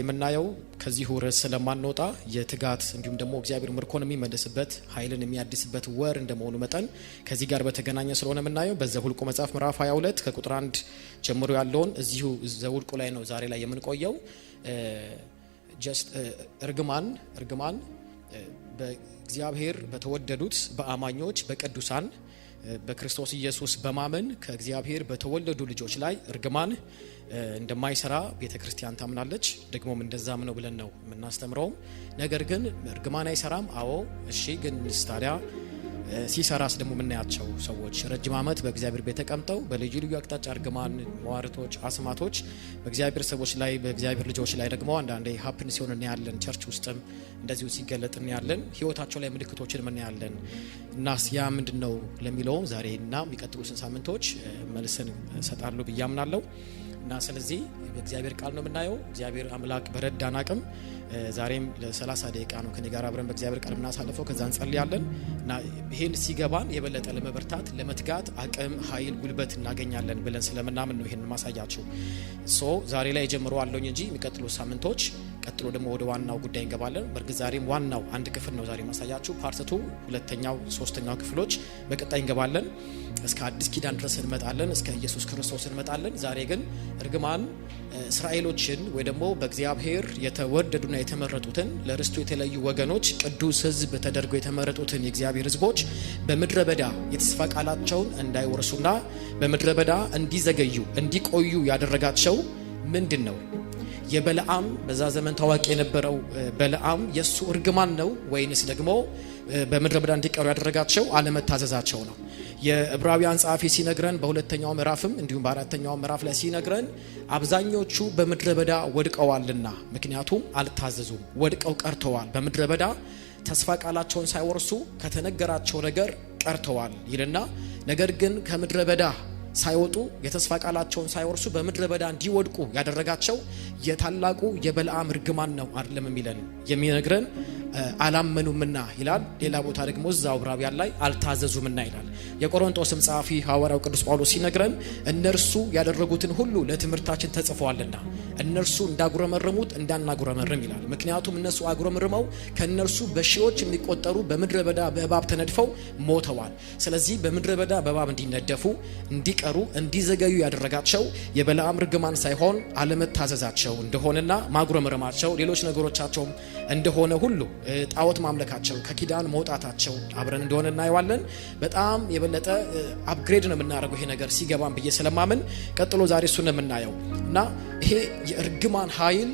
የምናየው ከዚህ ርዕስ ስለማንወጣ የትጋት እንዲሁም ደግሞ እግዚአብሔር ምርኮን የሚመልስበት ኃይልን የሚያድስበት ወር እንደመሆኑ መጠን ከዚህ ጋር በተገናኘ ስለሆነ የምናየው በዘኍልቍ መጽሐፍ ምዕራፍ 22 ከቁጥር 1 ጀምሮ ያለውን እዚሁ ዘኍልቍ ላይ ነው ዛሬ ላይ የምንቆየው። እርግማን በእግዚአብሔር በተወደዱት በአማኞች በቅዱሳን በክርስቶስ ኢየሱስ በማመን ከእግዚአብሔር በተወለዱ ልጆች ላይ እርግማን እንደማይሰራ ቤተክርስቲያን ታምናለች። ደግሞም እንደዛም ነው ብለን ነው የምናስተምረው። ነገር ግን እርግማን አይሰራም። አዎ እሺ፣ ግን ታዲያ ሲሰራስ ደግሞ የምናያቸው ሰዎች ረጅም ዓመት በእግዚአብሔር ቤት ተቀምጠው በልዩ ልዩ አቅጣጫ እርግማን፣ መዋርቶች፣ አስማቶች በእግዚአብሔር ሰዎች ላይ በእግዚአብሔር ልጆች ላይ ደግሞ አንዳንዴ ሀፕን ሲሆን እናያለን። ቸርች ውስጥም እንደዚሁ ሲገለጥ እናያለን። ህይወታቸው ላይ ምልክቶችን እናያለን። እናስ ያ ምንድነው ለሚለው ዛሬና የሚቀጥሉ ሳምንቶች መልስን እሰጣለሁ ብዬ አምናለሁ። እና ስለዚህ በእግዚአብሔር ቃል ነው የምናየው። እግዚአብሔር አምላክ በረዳን አቅም ዛሬም ለ30 ደቂቃ ነው ከኔ ጋር አብረን በእግዚአብሔር ቃል እናሳልፈው። ከዛ እንጸልያለን እና ይሄን ሲገባን የበለጠ ለመበርታት ለመትጋት አቅም፣ ኃይል፣ ጉልበት እናገኛለን ብለን ስለምናምን ነው ይሄን ማሳያችሁ። ዛሬ ላይ ጀምረዋለሁ እንጂ የሚቀጥሉ ሳምንቶች ቀጥሎ ደግሞ ወደ ዋናው ጉዳይ እንገባለን። በርግጥ ዛሬም ዋናው አንድ ክፍል ነው ዛሬ ማሳያችሁ። ፓርት 2 ሁለተኛው ሶስተኛው ክፍሎች በቀጣይ እንገባለን። እስከ አዲስ ኪዳን ድረስ እንመጣለን፣ እስከ ኢየሱስ ክርስቶስ እንመጣለን። ዛሬ ግን እርግማን እስራኤሎችን ወይ ደግሞ በእግዚአብሔር የተወደዱና የተመረጡትን ለርስቱ የተለዩ ወገኖች ቅዱስ ሕዝብ ተደርገው የተመረጡትን የእግዚአብሔር ሕዝቦች በምድረ በዳ የተስፋ ቃላቸውን እንዳይወርሱና በምድረ በዳ እንዲዘገዩ እንዲቆዩ ያደረጋቸው ምንድን ነው? የበለዓም በዛ ዘመን ታዋቂ የነበረው በለዓም የሱ እርግማን ነው ወይንስ ደግሞ በምድረ በዳ እንዲቀሩ ያደረጋቸው አለመታዘዛቸው ነው? የዕብራውያን ጸሐፊ ሲነግረን በሁለተኛው ምዕራፍም እንዲሁም በአራተኛው ምዕራፍ ላይ ሲነግረን አብዛኞቹ በምድረ በዳ ወድቀዋልና ምክንያቱም አልታዘዙም፣ ወድቀው ቀርተዋል። በምድረ በዳ ተስፋ ቃላቸውን ሳይወርሱ ከተነገራቸው ነገር ቀርተዋል ይልና ነገር ግን ከምድረ በዳ ሳይወጡ የተስፋ ቃላቸውን ሳይወርሱ በምድረ በዳ እንዲወድቁ ያደረጋቸው የታላቁ የበለዓም እርግማን ነው አይደለም የሚነግረን አላመኑምና ይላል። ሌላ ቦታ ደግሞ እዛው ዕብራውያን ላይ አልታዘዙምና ይላል። የቆሮንቶስም ጸሐፊ ሐዋርያው ቅዱስ ጳውሎስ ሲነግረን እነርሱ ያደረጉትን ሁሉ ለትምህርታችን ተጽፏልና እነርሱ እንዳጉረመረሙት እንዳናጉረመርም ይላል። ምክንያቱም እነሱ አጉረመርመው ከነርሱ በሺዎች የሚቆጠሩ በምድረ በዳ በእባብ ተነድፈው ሞተዋል። ስለዚህ በምድረ በዳ በእባብ እንዲነደፉ እንዲቀሩ እንዲዘገዩ ያደረጋቸው የበለዓም እርግማን ሳይሆን አለመታዘዛቸው እንደሆነና ማጉረመረማቸው ሌሎች ነገሮቻቸውም እንደሆነ ሁሉ ጣዖት ማምለካቸው ከኪዳን መውጣታቸው አብረን እንደሆነ እናየዋለን። በጣም የበለጠ አፕግሬድ ነው የምናደርገው ይሄ ነገር ሲገባን ብዬ ስለማምን ቀጥሎ ዛሬ እሱን ነው የምናየው። እና ይሄ የእርግማን ኃይል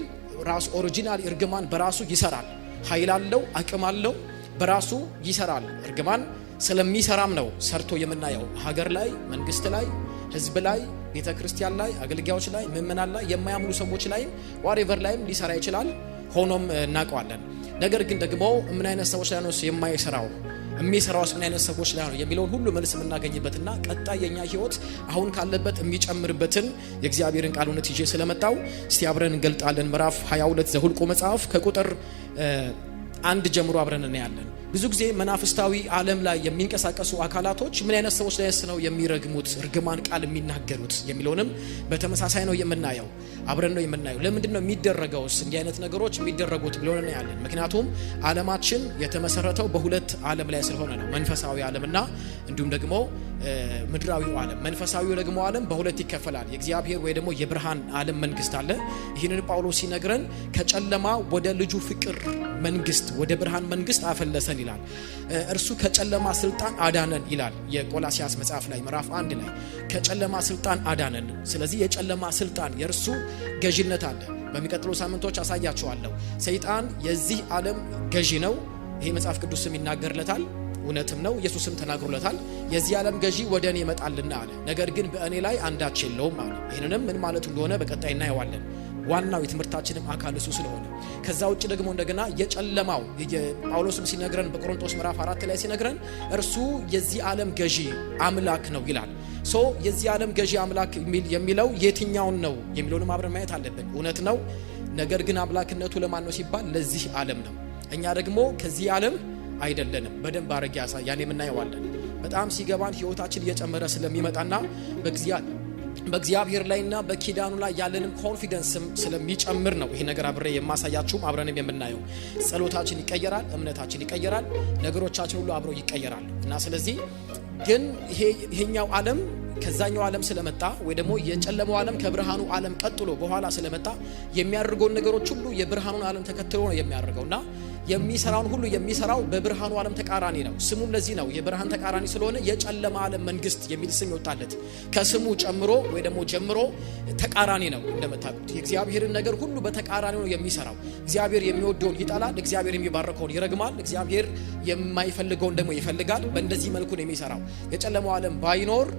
ራሱ ኦሪጂናል እርግማን በራሱ ይሰራል። ኃይል አለው፣ አቅም አለው፣ በራሱ ይሰራል። እርግማን ስለሚሰራም ነው ሰርቶ የምናየው። ሀገር ላይ፣ መንግስት ላይ፣ ህዝብ ላይ፣ ቤተ ክርስቲያን ላይ፣ አገልጋዮች ላይ፣ ምእመናን ላይ፣ የማያምኑ ሰዎች ላይ ዋሬቨር ላይም ሊሰራ ይችላል። ሆኖም እናውቀዋለን። ነገር ግን ደግሞ ምን አይነት ሰዎች ላይ ነው የማይሰራው? የሚሰራውስ ምን አይነት ሰዎች ላይ ነው የሚለውን ሁሉ መልስ የምናገኝበትና ቀጣይ የኛ ህይወት አሁን ካለበት የሚጨምርበትን የእግዚአብሔርን ቃል እውነት ይዤ ስለመጣው እስቲ አብረን እንገልጣለን። ምዕራፍ 22 ዘኍልቍ መጽሐፍ ከቁጥር 1 ጀምሮ አብረን እናያለን። ብዙ ጊዜ መናፍስታዊ ዓለም ላይ የሚንቀሳቀሱ አካላቶች ምን አይነት ሰዎች ላይ ነው የሚረግሙት እርግማን ቃል የሚናገሩት የሚለውንም በተመሳሳይ ነው የምናየው። አብረን ነው የምናየው። ለምንድን ነው የሚደረገውስ እንዲህ አይነት ነገሮች የሚደረጉት ብለን እናያለን። ምክንያቱም ዓለማችን የተመሰረተው በሁለት ዓለም ላይ ስለሆነ ነው። መንፈሳዊ ዓለምና እንዲሁም ደግሞ ምድራዊው ዓለም። መንፈሳዊው ደግሞ ዓለም በሁለት ይከፈላል። የእግዚአብሔር ወይ ደግሞ የብርሃን ዓለም መንግስት አለ። ይህንን ጳውሎስ ሲነግረን ከጨለማ ወደ ልጁ ፍቅር መንግስት ወደ ብርሃን መንግስት አፈለሰን ይላል። እርሱ ከጨለማ ስልጣን አዳነን ይላል። የቆላሲያስ መጽሐፍ ላይ ምዕራፍ 1 ላይ ከጨለማ ስልጣን አዳነን። ስለዚህ የጨለማ ስልጣን የእርሱ ገዥነት አለ። በሚቀጥሉ ሳምንቶች አሳያችኋለሁ። ሰይጣን የዚህ ዓለም ገዢ ነው። ይሄ መጽሐፍ ቅዱስም ይናገርለታል፣ እውነትም ነው። ኢየሱስም ተናግሮለታል። የዚህ ዓለም ገዢ ወደ እኔ ይመጣልና አለ፣ ነገር ግን በእኔ ላይ አንዳች የለውም አለ። ይህንንም ምን ማለቱ እንደሆነ በቀጣይ እናየዋለን። ዋናው የትምህርታችንም አካል እሱ ስለሆነ ከዛ ውጭ ደግሞ እንደገና የጨለማው ጳውሎስም ሲነግረን በቆሮንቶስ ምዕራፍ 4 ላይ ሲነግረን እርሱ የዚህ ዓለም ገዢ አምላክ ነው ይላል። የዚህ ዓለም ገዢ አምላክ የሚለው የትኛውን ነው የሚለውንም አብረን ማየት አለብን። እውነት ነው። ነገር ግን አምላክነቱ ለማን ነው ሲባል ለዚህ ዓለም ነው። እኛ ደግሞ ከዚህ ዓለም አይደለንም። በደንብ አረጋሳ ያኔ የምናየዋለን። በጣም ሲገባን ህይወታችን እየጨመረ ስለሚመጣና በእግዚአብሔር ላይና በኪዳኑ ላይ ያለንም ኮንፊደንስም ስለሚጨምር ነው ይሄ ነገር አብሬ የማሳያችሁ አብረንም የምናየው። ጸሎታችን ይቀየራል፣ እምነታችን ይቀየራል፣ ነገሮቻችን ሁሉ አብሮ ይቀየራሉ። እና ስለዚህ ግን ይሄኛው ዓለም ከዛኛው ዓለም ስለመጣ ወይ ደግሞ የጨለመው ዓለም ከብርሃኑ ዓለም ቀጥሎ በኋላ ስለመጣ የሚያደርገው ነገሮች ሁሉ የብርሃኑን ዓለም ተከትሎ ነው የሚያደርገውና የሚሰራውን ሁሉ የሚሰራው በብርሃኑ ዓለም ተቃራኒ ነው። ስሙም ለዚህ ነው የብርሃን ተቃራኒ ስለሆነ የጨለማ ዓለም መንግስት የሚል ስም ይወጣለት። ከስሙ ጨምሮ ወይ ደግሞ ጀምሮ ተቃራኒ ነው። እንደምታውቁት የእግዚአብሔርን ነገር ሁሉ በተቃራኒ ነው የሚሰራው። እግዚአብሔር የሚወደውን ይጠላል፣ እግዚአብሔር የሚባርከውን ይረግማል፣ እግዚአብሔር የማይፈልገውን ደግሞ ይፈልጋል። በእንደዚህ መልኩ ነው የሚሰራው። የጨለማው ዓለም ባይኖር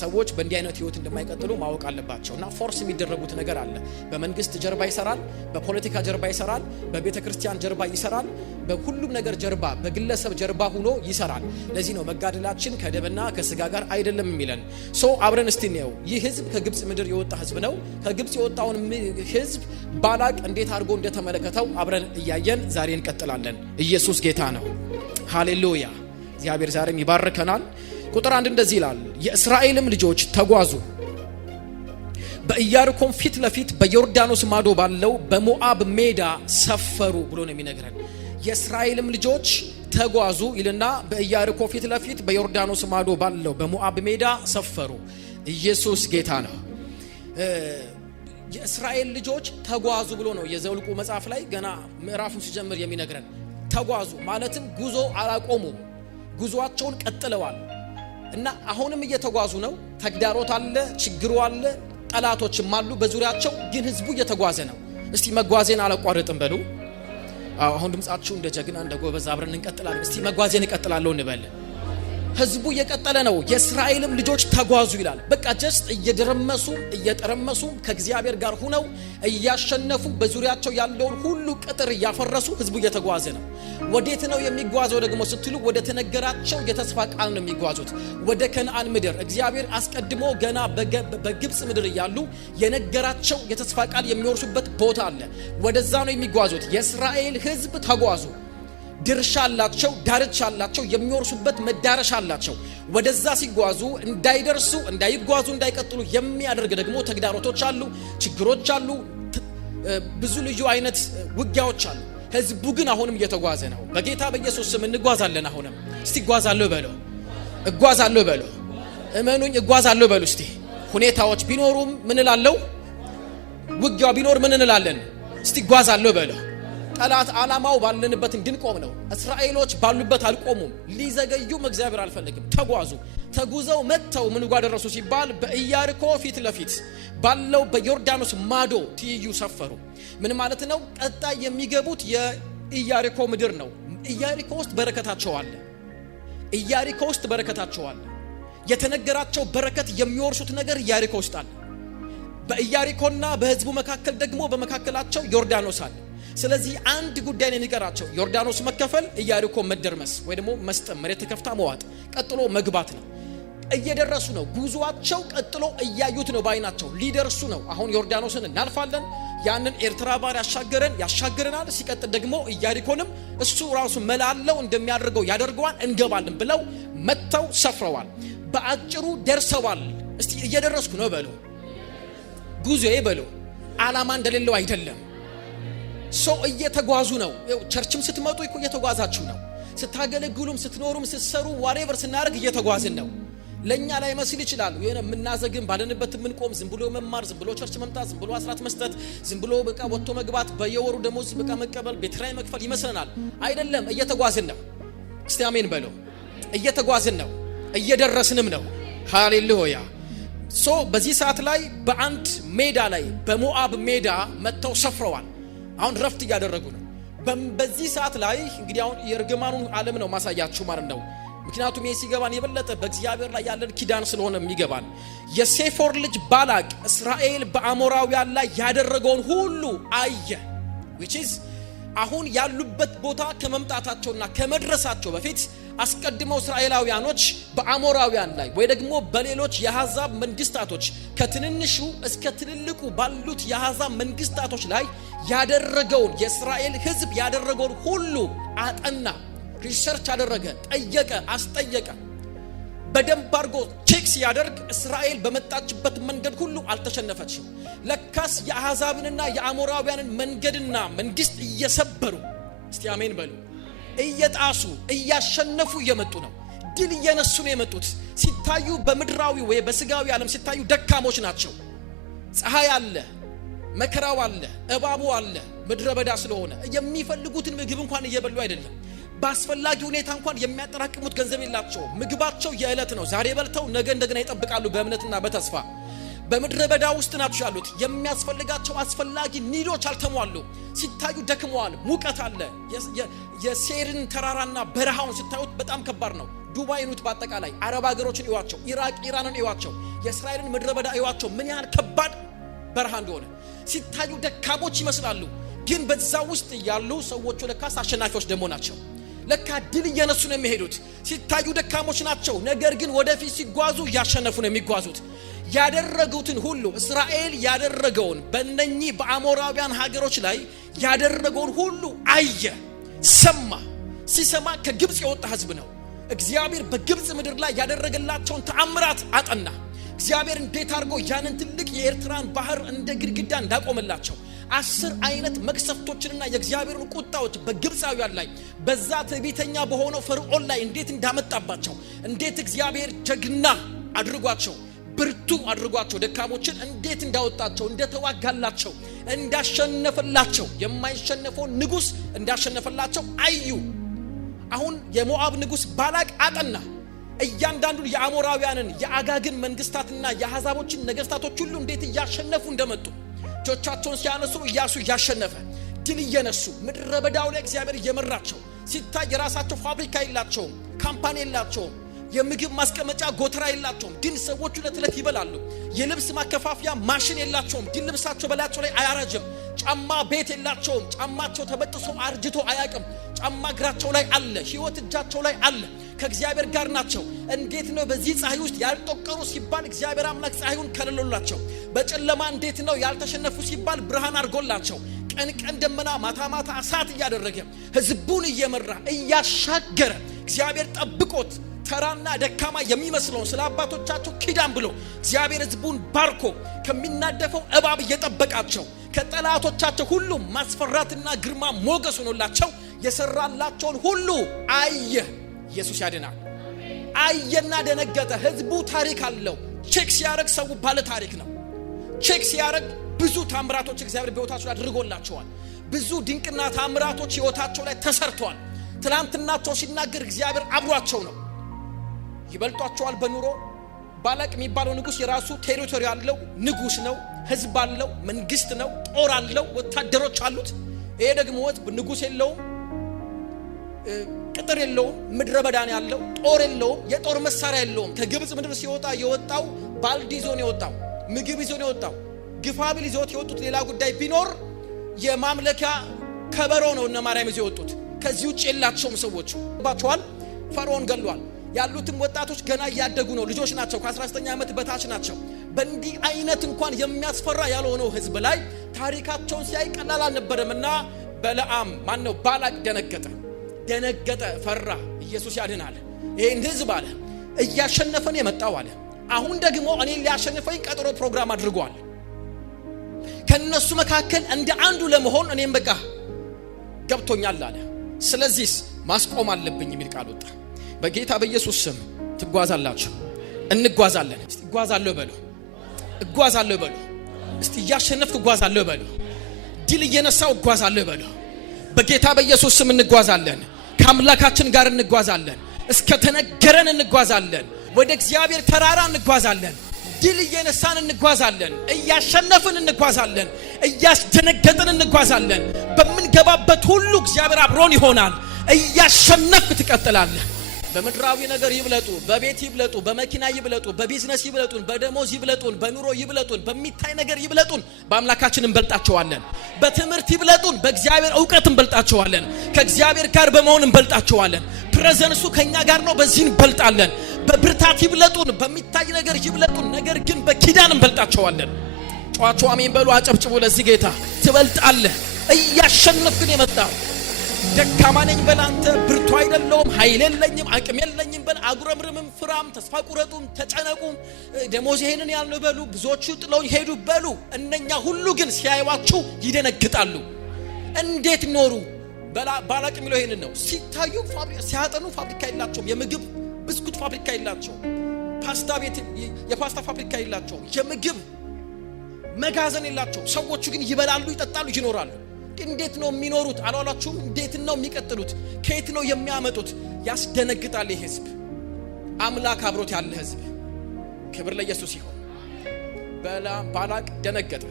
ሰዎች በእንዲህ አይነት ህይወት እንደማይቀጥሉ ማወቅ አለባቸውና ፎርስ የሚደረጉት ነገር አለ። በመንግስት ጀርባ ይሰራል፣ በፖለቲካ ጀርባ ይሰራል፣ በቤተ ክርስቲያን ጀርባ ይሰራል፣ በሁሉም ነገር ጀርባ በግለሰብ ጀርባ ሆኖ ይሰራል። ለዚህ ነው መጋደላችን ከደምና ከስጋ ጋር አይደለም የሚለን። አብረን እስቲ ነው ይህ ህዝብ ከግብጽ ምድር የወጣ ህዝብ ነው። ከግብጽ የወጣውን ህዝብ ባላቅ እንዴት አድርጎ እንደተመለከተው አብረን እያየን ዛሬ እንቀጥላለን። ኢየሱስ ጌታ ነው። ሃሌሉያ። እግዚአብሔር ዛሬም ይባርከናል። ቁጥር 1 እንደዚህ ይላል፣ የእስራኤልም ልጆች ተጓዙ በኢያሪኮም ፊት ለፊት በዮርዳኖስ ማዶ ባለው በሞዓብ ሜዳ ሰፈሩ ብሎ ነው የሚነግረን። የእስራኤልም ልጆች ተጓዙ ይልና በኢያሪኮ ፊት ለፊት በዮርዳኖስ ማዶ ባለው በሞዓብ ሜዳ ሰፈሩ። ኢየሱስ ጌታ ነው። የእስራኤል ልጆች ተጓዙ ብሎ ነው የዘኍልቍ መጽሐፍ ላይ ገና ምዕራፉን ሲጀምር የሚነግረን። ተጓዙ ማለትም ጉዞ አላቆሙም፣ ጉዞአቸውን ቀጥለዋል እና አሁንም እየተጓዙ ነው። ተግዳሮት አለ፣ ችግሩ አለ፣ ጠላቶችም አሉ በዙሪያቸው፣ ግን ህዝቡ እየተጓዘ ነው። እስቲ መጓዜን አላቋርጥም በሉ። አሁን ድምጻችሁ እንደ ጀግና እንደ ጎበዝ አብረን እንቀጥላለን። እስቲ መጓዜን እቀጥላለሁ እንበል። ህዝቡ እየቀጠለ ነው። የእስራኤልም ልጆች ተጓዙ ይላል። በቃ ጀስት እየደረመሱ እየጠረመሱ ከእግዚአብሔር ጋር ሆነው እያሸነፉ በዙሪያቸው ያለውን ሁሉ ቅጥር እያፈረሱ ህዝቡ እየተጓዘ ነው። ወዴት ነው የሚጓዘው ደግሞ ስትሉ ወደ ተነገራቸው የተስፋ ቃል ነው የሚጓዙት፣ ወደ ከነዓን ምድር። እግዚአብሔር አስቀድሞ ገና በግብጽ ምድር እያሉ የነገራቸው የተስፋ ቃል የሚወርሱበት ቦታ አለ። ወደዛ ነው የሚጓዙት። የእስራኤል ህዝብ ተጓዙ። ድርሻ አላቸው፣ ዳርቻ አላቸው፣ የሚወርሱበት መዳረሻ አላቸው። ወደዛ ሲጓዙ እንዳይደርሱ፣ እንዳይጓዙ፣ እንዳይቀጥሉ የሚያደርግ ደግሞ ተግዳሮቶች አሉ፣ ችግሮች አሉ፣ ብዙ ልዩ አይነት ውጊያዎች አሉ። ህዝቡ ግን አሁንም እየተጓዘ ነው። በጌታ በኢየሱስ ስም እንጓዛለን። አሁንም እስቲ እጓዛለሁ በሉ፣ እጓዛለሁ በሉ፣ እመኑኝ እጓዛለሁ በሉ። እስቲ ሁኔታዎች ቢኖሩም ምን እላለሁ? ውጊያው ቢኖር ምን እንላለን? እስቲ እጓዛለሁ በሉ። ጠላት ዓላማው ባለንበት እንድንቆም ነው። እስራኤሎች ባሉበት አልቆሙም፣ ሊዘገዩም እግዚአብሔር አልፈለግም። ተጓዙ። ተጉዘው መጥተው ምን ጋር ደረሱ ሲባል በኢያሪኮ ፊት ለፊት ባለው በዮርዳኖስ ማዶ ትይዩ ሰፈሩ። ምን ማለት ነው? ቀጣይ የሚገቡት የኢያሪኮ ምድር ነው። ኢያሪኮ ውስጥ በረከታቸው አለ። ኢያሪኮ ውስጥ በረከታቸው አለ። የተነገራቸው በረከት የሚወርሱት ነገር ኢያሪኮ ውስጥ አለ። በኢያሪኮና በህዝቡ መካከል ደግሞ በመካከላቸው ዮርዳኖስ አለ። ስለዚህ አንድ ጉዳይ ነው የሚቀራቸው፣ ዮርዳኖስ መከፈል፣ ኢያሪኮ መደርመስ ወይ ደግሞ መስጠም፣ መሬት ተከፍታ መዋጥ፣ ቀጥሎ መግባት ነው። እየደረሱ ነው። ጉዟቸው ቀጥሎ እያዩት ነው። ባይናቸው ሊደርሱ ነው። አሁን ዮርዳኖስን እናልፋለን፣ ያንን ኤርትራ ባህር ያሻገረናል። ሲቀጥል ደግሞ ኢያሪኮንም እሱ ራሱ መላለው እንደሚያደርገው ያደርገዋል፣ እንገባለን ብለው መተው ሰፍረዋል። በአጭሩ ደርሰዋል። እስቲ እየደረስኩ ነው በሉ፣ ጉዞዬ በሉ። ዓላማ እንደሌለው አይደለም። እየተጓዙ ነው። ቸርችም ስትመጡ እኮ እየተጓዛችሁ ነው። ስታገለግሉም ስትኖሩም ስትሰሩ ዋሬቨር ስናደርግ እየተጓዝን ነው። ለኛ ላይ መስል ይችላል የሆነ ምናዘግም ባለንበት ምንቆም፣ ዝም ብሎ መማር፣ ዝም ብሎ ቸርች መምጣት፣ ዝም ብሎ አስራት መስጠት፣ ዝም ብሎ በቃ ወጥቶ መግባት፣ በየወሩ ደሞዝ በቃ መቀበል፣ ቤት ኪራይ መክፈል ይመስለናል። አይደለም፣ እየተጓዝን ነው። እስቲ አሜን በሉ። እየተጓዝን ነው፣ እየደረስንም ነው። ሃሌሉያ። በዚህ ሰዓት ላይ በአንድ ሜዳ ላይ በሞዓብ ሜዳ መጥተው ሰፍረዋል። አሁን ረፍት እያደረጉ ነው። በዚህ ሰዓት ላይ እንግዲህ አሁን የርግማኑን ዓለም ነው ማሳያችሁ ማለት ነው። ምክንያቱም ይሄ ሲገባን የበለጠ በእግዚአብሔር ላይ ያለን ኪዳን ስለሆነ የሚገባን። የሴፎር ልጅ ባላቅ እስራኤል በአሞራውያን ላይ ያደረገውን ሁሉ አየ። which is አሁን ያሉበት ቦታ ከመምጣታቸውና ከመድረሳቸው በፊት አስቀድመው እስራኤላውያኖች በአሞራውያን ላይ ወይ ደግሞ በሌሎች የአሕዛብ መንግስታቶች ከትንንሹ እስከ ትልልቁ ባሉት የአሕዛብ መንግስታቶች ላይ ያደረገውን የእስራኤል ሕዝብ ያደረገውን ሁሉ አጠና፣ ሪሰርች አደረገ፣ ጠየቀ፣ አስጠየቀ። በደንብ አድርጎ ቼክ ሲያደርግ እስራኤል በመጣችበት መንገድ ሁሉ አልተሸነፈችም። ለካስ የአሕዛብንና የአሞራውያንን መንገድና መንግስት እየሰበሩ እስቲ አሜን በሉ እየጣሱ እያሸነፉ እየመጡ ነው። ድል እየነሱ ነው የመጡት። ሲታዩ በምድራዊ ወይ በስጋዊ ዓለም ሲታዩ ደካሞች ናቸው። ፀሐይ አለ፣ መከራው አለ፣ እባቡ አለ። ምድረ በዳ ስለሆነ የሚፈልጉትን ምግብ እንኳን እየበሉ አይደለም። በአስፈላጊ ሁኔታ እንኳን የሚያጠራቅሙት ገንዘብ የላቸውም። ምግባቸው የዕለት ነው። ዛሬ በልተው ነገ እንደገና ይጠብቃሉ በእምነትና በተስፋ። በምድረ በዳ ውስጥ ናቸው ያሉት። የሚያስፈልጋቸው አስፈላጊ ኒዶች አልተሟሉ። ሲታዩ ደክመዋል። ሙቀት አለ። የሴርን ተራራና በረሃውን ሲታዩት በጣም ከባድ ነው። ዱባይን ውት በአጠቃላይ አረብ ሀገሮችን እዩዋቸው፣ ኢራቅ ኢራንን እዩዋቸው፣ የእስራኤልን ምድረ በዳ እዩዋቸው ምን ያህል ከባድ በረሃ እንደሆነ። ሲታዩ ደካሞች ይመስላሉ፣ ግን በዛ ውስጥ ያሉ ሰዎቹ ለካስ አሸናፊዎች ደግሞ ናቸው። ለካ ድል እየነሱ ነው የሚሄዱት። ሲታዩ ደካሞች ናቸው፣ ነገር ግን ወደፊት ሲጓዙ ያሸነፉ ነው የሚጓዙት። ያደረጉትን ሁሉ እስራኤል ያደረገውን በእነኚህ በአሞራውያን ሀገሮች ላይ ያደረገውን ሁሉ አየ፣ ሰማ። ሲሰማ ከግብጽ የወጣ ህዝብ ነው። እግዚአብሔር በግብጽ ምድር ላይ ያደረገላቸውን ተአምራት አጠና። እግዚአብሔር እንዴት አድርጎ ያንን ትልቅ የኤርትራን ባህር እንደ ግድግዳ እንዳቆመላቸው 10 አይነት መቅሰፍቶችንና የእግዚአብሔርን ቁጣዎች በግብጻውያን ላይ በዛ ትዕቢተኛ በሆነው ፈርዖን ላይ እንዴት እንዳመጣባቸው፣ እንዴት እግዚአብሔር ጀግና አድርጓቸው፣ ብርቱ አድርጓቸው፣ ደካሞችን እንዴት እንዳወጣቸው፣ እንደተዋጋላቸው፣ እንዳሸነፈላቸው፣ የማይሸነፈውን ንጉስ እንዳሸነፈላቸው አዩ። አሁን የሞዓብ ንጉስ ባላቅ አጠና። እያንዳንዱ የአሞራውያንን የአጋግን መንግስታትና የአሕዛቦችን ነገስታቶች ሁሉ እንዴት እያሸነፉ እንደመጡ እጆቻቸውን ሲያነሱ ኢያሱ እያሸነፈ ድል እየነሱ ምድረ በዳው ላይ እግዚአብሔር እየመራቸው። ሲታይ የራሳቸው ፋብሪካ የላቸውም፣ ካምፓኒ የላቸውም፣ የምግብ ማስቀመጫ ጎተራ የላቸውም፣ ግን ሰዎቹ ለትለት ይበላሉ። የልብስ ማከፋፊያ ማሽን የላቸውም፣ ግን ልብሳቸው በላያቸው ላይ አያረጅም። ጫማ ቤት የላቸውም፣ ጫማቸው ተበጥሶ አርጅቶ አያቅም። ጫማ እግራቸው ላይ አለ፣ ህይወት እጃቸው ላይ አለ። ከእግዚአብሔር ጋር ናቸው። እንዴት ነው በዚህ ፀሐይ ውስጥ ያልጠቀሩ ሲባል እግዚአብሔር አምላክ ፀሐዩን ከለለላቸው። በጨለማ እንዴት ነው ያልተሸነፉ ሲባል ብርሃን አድርጎላቸው። ቀን ቀን ደመና ማታ ማታ እሳት እያደረገ ህዝቡን እየመራ እያሻገረ እግዚአብሔር ጠብቆት ተራና ደካማ የሚመስለውን ስለ አባቶቻቸው ኪዳን ብሎ እግዚአብሔር ህዝቡን ባርኮ ከሚናደፈው እባብ እየጠበቃቸው ከጠላቶቻቸው ሁሉ ማስፈራትና ግርማ ሞገስ ሆኖላቸው የሰራላቸውን ሁሉ አየ። ኢየሱስ ያድናል። አየና ደነገጠ። ህዝቡ ታሪክ አለው። ቼክ ሲያረግ ሰው ባለ ታሪክ ነው። ቼክ ሲያረግ ብዙ ታምራቶች እግዚአብሔር በህይወታቸው አድርጎላቸዋል። ብዙ ድንቅና ታምራቶች ህይወታቸው ላይ ተሰርተዋል። ትላንትናቸው ሲናገር እግዚአብሔር አብሯቸው ነው። ይበልጧቸዋል በኑሮ። ባላቅ የሚባለው ንጉስ የራሱ ቴሪቶሪ አለው፣ ንጉስ ነው፣ ህዝብ አለው፣ መንግስት ነው፣ ጦር አለው፣ ወታደሮች አሉት። ይሄ ደግሞ ንጉስ የለውም፣ ቅጥር የለውም፣ ምድረ በዳን ያለው ጦር የለውም፣ የጦር መሳሪያ የለውም። ከግብጽ ምድር ሲወጣ የወጣው ባልዲ ይዞ ነው የወጣው፣ ምግብ ይዞ ነው የወጣው። ግፋቢል ይዞት የወጡት ሌላ ጉዳይ ቢኖር የማምለኪያ ከበሮ ነው እነ ማርያም ይዞ የወጡት። ከዚህ ውጭ የላቸውም ሰዎቹ። ባቸዋል ፈርዖን ገሏል። ያሉትም ወጣቶች ገና እያደጉ ነው፣ ልጆች ናቸው፣ ከ19 ዓመት በታች ናቸው። በእንዲህ አይነት እንኳን የሚያስፈራ ያልሆነው ህዝብ ላይ ታሪካቸውን ሲያይ ቀላል አልነበረምና በለዓም ማነው ባላቅ ደነገጠ፣ ፈራ። ኢየሱስ ያድናል። ይሄን ህዝብ አለ እያሸነፈን የመጣው አለ አሁን ደግሞ እኔን ሊያሸንፈኝ ቀጠሮ ፕሮግራም አድርጓል። ከነሱ መካከል እንደ አንዱ ለመሆን እኔም በቃ ገብቶኛል አለ። ስለዚህ ማስቆም አለብኝ የሚል ቃል ወጣ። በጌታ በኢየሱስ ስም ትጓዛላችሁ፣ እንጓዛለን። እስቲ እጓዛለሁ በሉ፣ እጓዛለሁ በሉ። እስቲ እያሸነፍኩ እጓዛለሁ በሉ። ድል እየነሳው እጓዛለሁ በሉ። በጌታ በኢየሱስ ስም እንጓዛለን። ከአምላካችን ጋር እንጓዛለን። እስከ ተነገረን እንጓዛለን። ወደ እግዚአብሔር ተራራ እንጓዛለን። ድል እየነሳን እንጓዛለን። እያሸነፍን እንጓዛለን። እያስደነገጥን እንጓዛለን። በምንገባበት ሁሉ እግዚአብሔር አብሮን ይሆናል። እያሸነፍክ ትቀጥላለህ። በምድራዊ ነገር ይብለጡ፣ በቤት ይብለጡ፣ በመኪና ይብለጡ፣ በቢዝነስ ይብለጡን፣ በደሞዝ ይብለጡን፣ በኑሮ ይብለጡን፣ በሚታይ ነገር ይብለጡን፣ በአምላካችን እንበልጣቸዋለን። በትምህርት ይብለጡን፣ በእግዚአብሔር ዕውቀት እንበልጣቸዋለን። ከእግዚአብሔር ጋር በመሆን እንበልጣቸዋለን። ፕሬዘንሱ ከኛ ጋር ነው፣ በዚህ እንበልጣለን። በብርታት ይብለጡን፣ በሚታይ ነገር ይብለጡን፣ ነገር ግን በኪዳን እንበልጣቸዋለን። ጨዋቸው አሜን በሉ፣ አጨብጭቡ ለዚህ ጌታ። ትበልጣለህ። እያሸነፍክን የመጣው ደካማ ነኝ በላንተ ብርቱ አይደለም የለውም ኃይል የለኝም አቅም የለኝም በል አጉረምርምም ፍራም ተስፋ ቁረጡም ተጨነቁም ደሞዝ ይሄንን ያልነው በሉ ብዙዎቹ ጥለው ሄዱ በሉ እነኛ ሁሉ ግን ሲያዩዋችሁ ይደነግጣሉ እንዴት ኖሩ ባላቅ የሚለው ይሄንን ነው ሲታዩ ሲያጠኑ ፋብሪካ የላቸውም የምግብ ብስኩት ፋብሪካ የላቸውም ፓስታ ቤት የፓስታ ፋብሪካ የላቸውም የምግብ መጋዘን የላቸው ሰዎቹ ግን ይበላሉ ይጠጣሉ ይኖራሉ እንዴት ነው የሚኖሩት አላላችሁም እንዴት ነው የሚቀጥሉት ከየት ነው የሚያመጡት ያስደነግጣል ይሄ ህዝብ አምላክ አብሮት ያለ ህዝብ ክብር ለኢየሱስ ይሁን ባላቅ ደነገጠ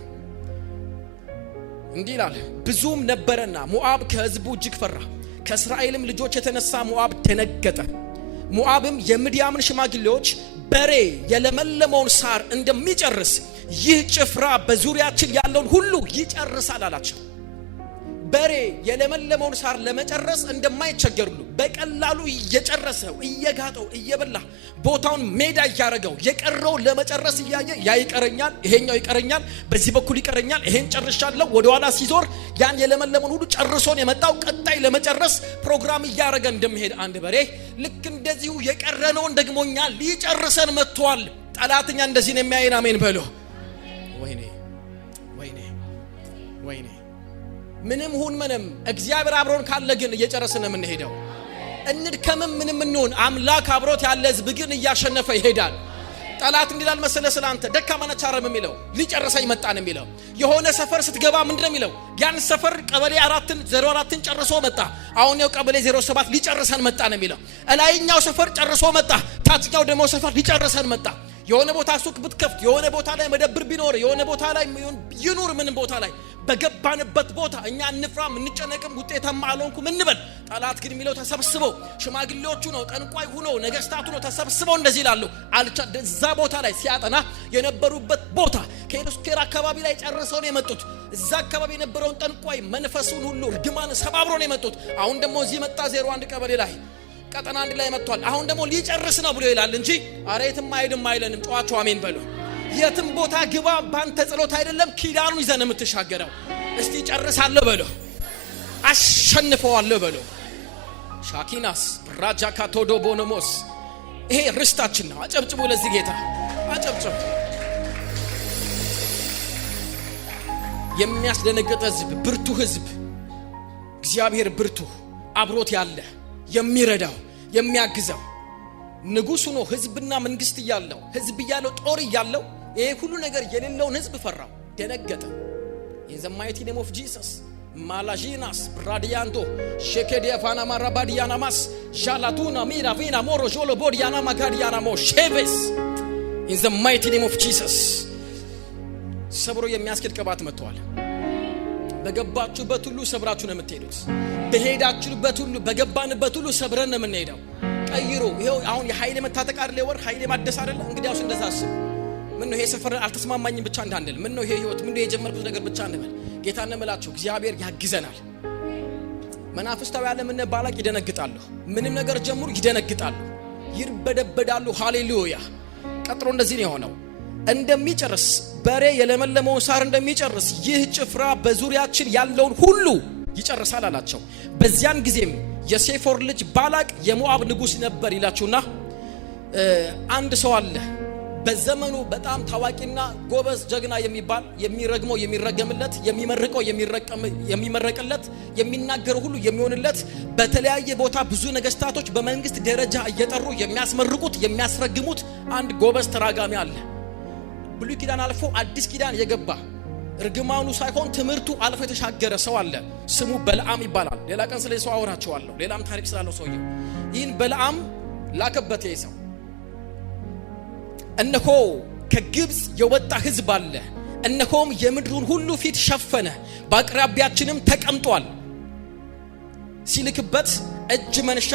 እንዲህ ይላል ብዙም ነበረና ሞዓብ ከህዝቡ እጅግ ፈራ ከእስራኤልም ልጆች የተነሳ ሞዓብ ደነገጠ ሞዓብም የምድያምን ሽማግሌዎች በሬ የለመለመውን ሳር እንደሚጨርስ ይህ ጭፍራ በዙሪያችን ያለውን ሁሉ ይጨርሳል አላቸው በሬ የለመለመውን ሳር ለመጨረስ እንደማይቸገሩሉ በቀላሉ እየጨረሰው እየጋጠው እየበላ ቦታውን ሜዳ ያያረገው የቀረው ለመጨረስ ያየ ያይቀረኛል ይሄኛው ይቀረኛል በዚህ በኩል ይቀረኛል ይሄን ጨርሻለሁ ወደ ኋላ ሲዞር ያን የለመለመውን ሁሉ ጨርሶን የመጣው ቀጣይ ለመጨረስ ፕሮግራም ያያረገ እንደሚሄድ አንድ በሬ ልክ እንደዚሁ የቀረነውን ደግሞኛ ሊጨርሰን መጥቷል ጠላትኛ እንደዚህ ነው የሚያየን አሜን በሉ ወይኔ ምንም ሁን ምንም እግዚአብሔር አብሮን ካለ ግን እየጨረሰን ነው የምንሄደው እንድከምም ምንም እንሆን አምላክ አብሮት ያለ ህዝብ ግን እያሸነፈ ይሄዳል ጠላት እንዲላል መሰለ ስላንተ ደካማና ቻረም የሚለው ሊጨርሰኝ መጣ ነው የሚለው የሆነ ሰፈር ስትገባ ምንድነው የሚለው ያን ሰፈር ቀበሌ 04 ጨርሶ መጣ አሁን ነው ቀበሌ 07 ሊጨርሰን መጣ ነው የሚለው እላይኛው ሰፈር ጨርሶ መጣ ታችኛው ደግሞ ሰፈር ሊጨርሰን መጣ የሆነ ቦታ ሱቅ ብትከፍት የሆነ ቦታ ላይ መደብር ቢኖር የሆነ ቦታ ላይ ይኑር ምንም ቦታ ላይ በገባንበት ቦታ እኛ እንፍራም እንጨነቅም ውጤታማ አልሆንኩም እንበል ጠላት ግን የሚለው ተሰብስበው ሽማግሌዎቹ ነው ጠንቋይ ሆኖ ነገስታቱ ነው ተሰብስበው እንደዚህ ይላሉ እዛ ቦታ ላይ ሲያጠና የነበሩበት ቦታ ከኢየሱስ አካባቢ ላይ ጨርሰው ነው የመጡት እዛ አካባቢ የነበረውን ጠንቋይ መንፈሱን ሁሉ እርግማን ሰባብሮ ነው የመጡት አሁን ደግሞ እዚህ መጣ 01 ቀበሌ ላይ ቀጠና አንድ ላይ መጥቷል አሁን ደግሞ ሊጨርስ ነው ብሎ ይላል እንጂ አሬትም አይድም አይለንም ጧቸው አሜን በሉ የትም ቦታ ግባ ባንተ ጸሎት አይደለም ኪዳኑን ይዘን የምትሻገረው እስቲ ጨርሳለሁ በሉ አሸንፈዋለሁ በሉ ሻኪናስ ራጃካቶዶ ቦኖሞስ ይሄ ርስታችን ነው አጨብጭቡ ለዚህ ጌታ አጨብጭቡ የሚያስደነግጥ ህዝብ ብርቱ ህዝብ እግዚአብሔር ብርቱ አብሮት ያለ የሚረዳው የሚያግዘው ንጉስ ሆኖ ህዝብና መንግስት ያለው ህዝብ ያለው ጦር ያለው ይሄ ሁሉ ነገር የሌለውን ህዝብ ፈራው ደነገጠ in the mighty name of Jesus malajinas bradianto shekedia fana marabadiana mas jalatuna mira vina moro jolo bodiana magadiana mo sheves in the mighty name of Jesus ሰብሮ የሚያስከድ ቅባት መጥቷል በገባችሁበት ሁሉ ሰብራችሁ ነው የምትሄዱት በሄዳችሁበት ሁሉ በገባንበት ሁሉ ሰብረን ነው የምንሄደው ቀይሮ ይሄው አሁን የኃይል መታጠቅ አይደለ ወር ኃይል ማደስ አይደለ እንግዲያውስ እንደዛ አስብ ምን ነው ይሄ ሰፈር አልተስማማኝም ብቻ እንዳንል ምን ነው ይሄ ህይወት ምን ነው የጀመርኩት ነገር ብቻ እንበል ጌታን ነምላችሁ እግዚአብሔር ያግዘናል መናፍስታው ዓለም እና ባላቅ ይደነግጣሉ ምንም ነገር ጀምሩ ይደነግጣሉ ይርበደበዳሉ ሃሌሉያ ቀጥሮ እንደዚህ ነው የሆነው እንደሚጨርስ በሬ የለመለመውን ሳር እንደሚጨርስ ይህ ጭፍራ በዙሪያችን ያለውን ሁሉ ይጨርሳል አላቸው በዚያን ጊዜም የሴፎር ልጅ ባላቅ የሞዓብ ንጉስ ነበር ይላችሁና አንድ ሰው አለ በዘመኑ በጣም ታዋቂና ጎበዝ ጀግና የሚባል የሚረግመው የሚረገምለት የሚመርቀው የሚመረቅለት የሚናገረው ሁሉ የሚሆንለት በተለያየ ቦታ ብዙ ነገስታቶች በመንግስት ደረጃ እየጠሩ የሚያስመርቁት የሚያስረግሙት አንድ ጎበዝ ተራጋሚ አለ ብሉይ ኪዳን አልፎ አዲስ ኪዳን የገባ እርግማኑ ሳይሆን ትምርቱ አልፎ የተሻገረ ሰው አለ ስሙ በለዓም ይባላል ሌላ ቀን ስለዚህ ሰው አወራቸዋለሁ ሌላም ታሪክ ስላለው ሰውየው ይህን በለዓም ላከበት ይሰው እነሆ ከግብጽ የወጣ ህዝብ አለ እነሆም የምድሩን ሁሉ ፊት ሸፈነ በአቅራቢያችንም ተቀምጧል ሲልክበት እጅ መንሻ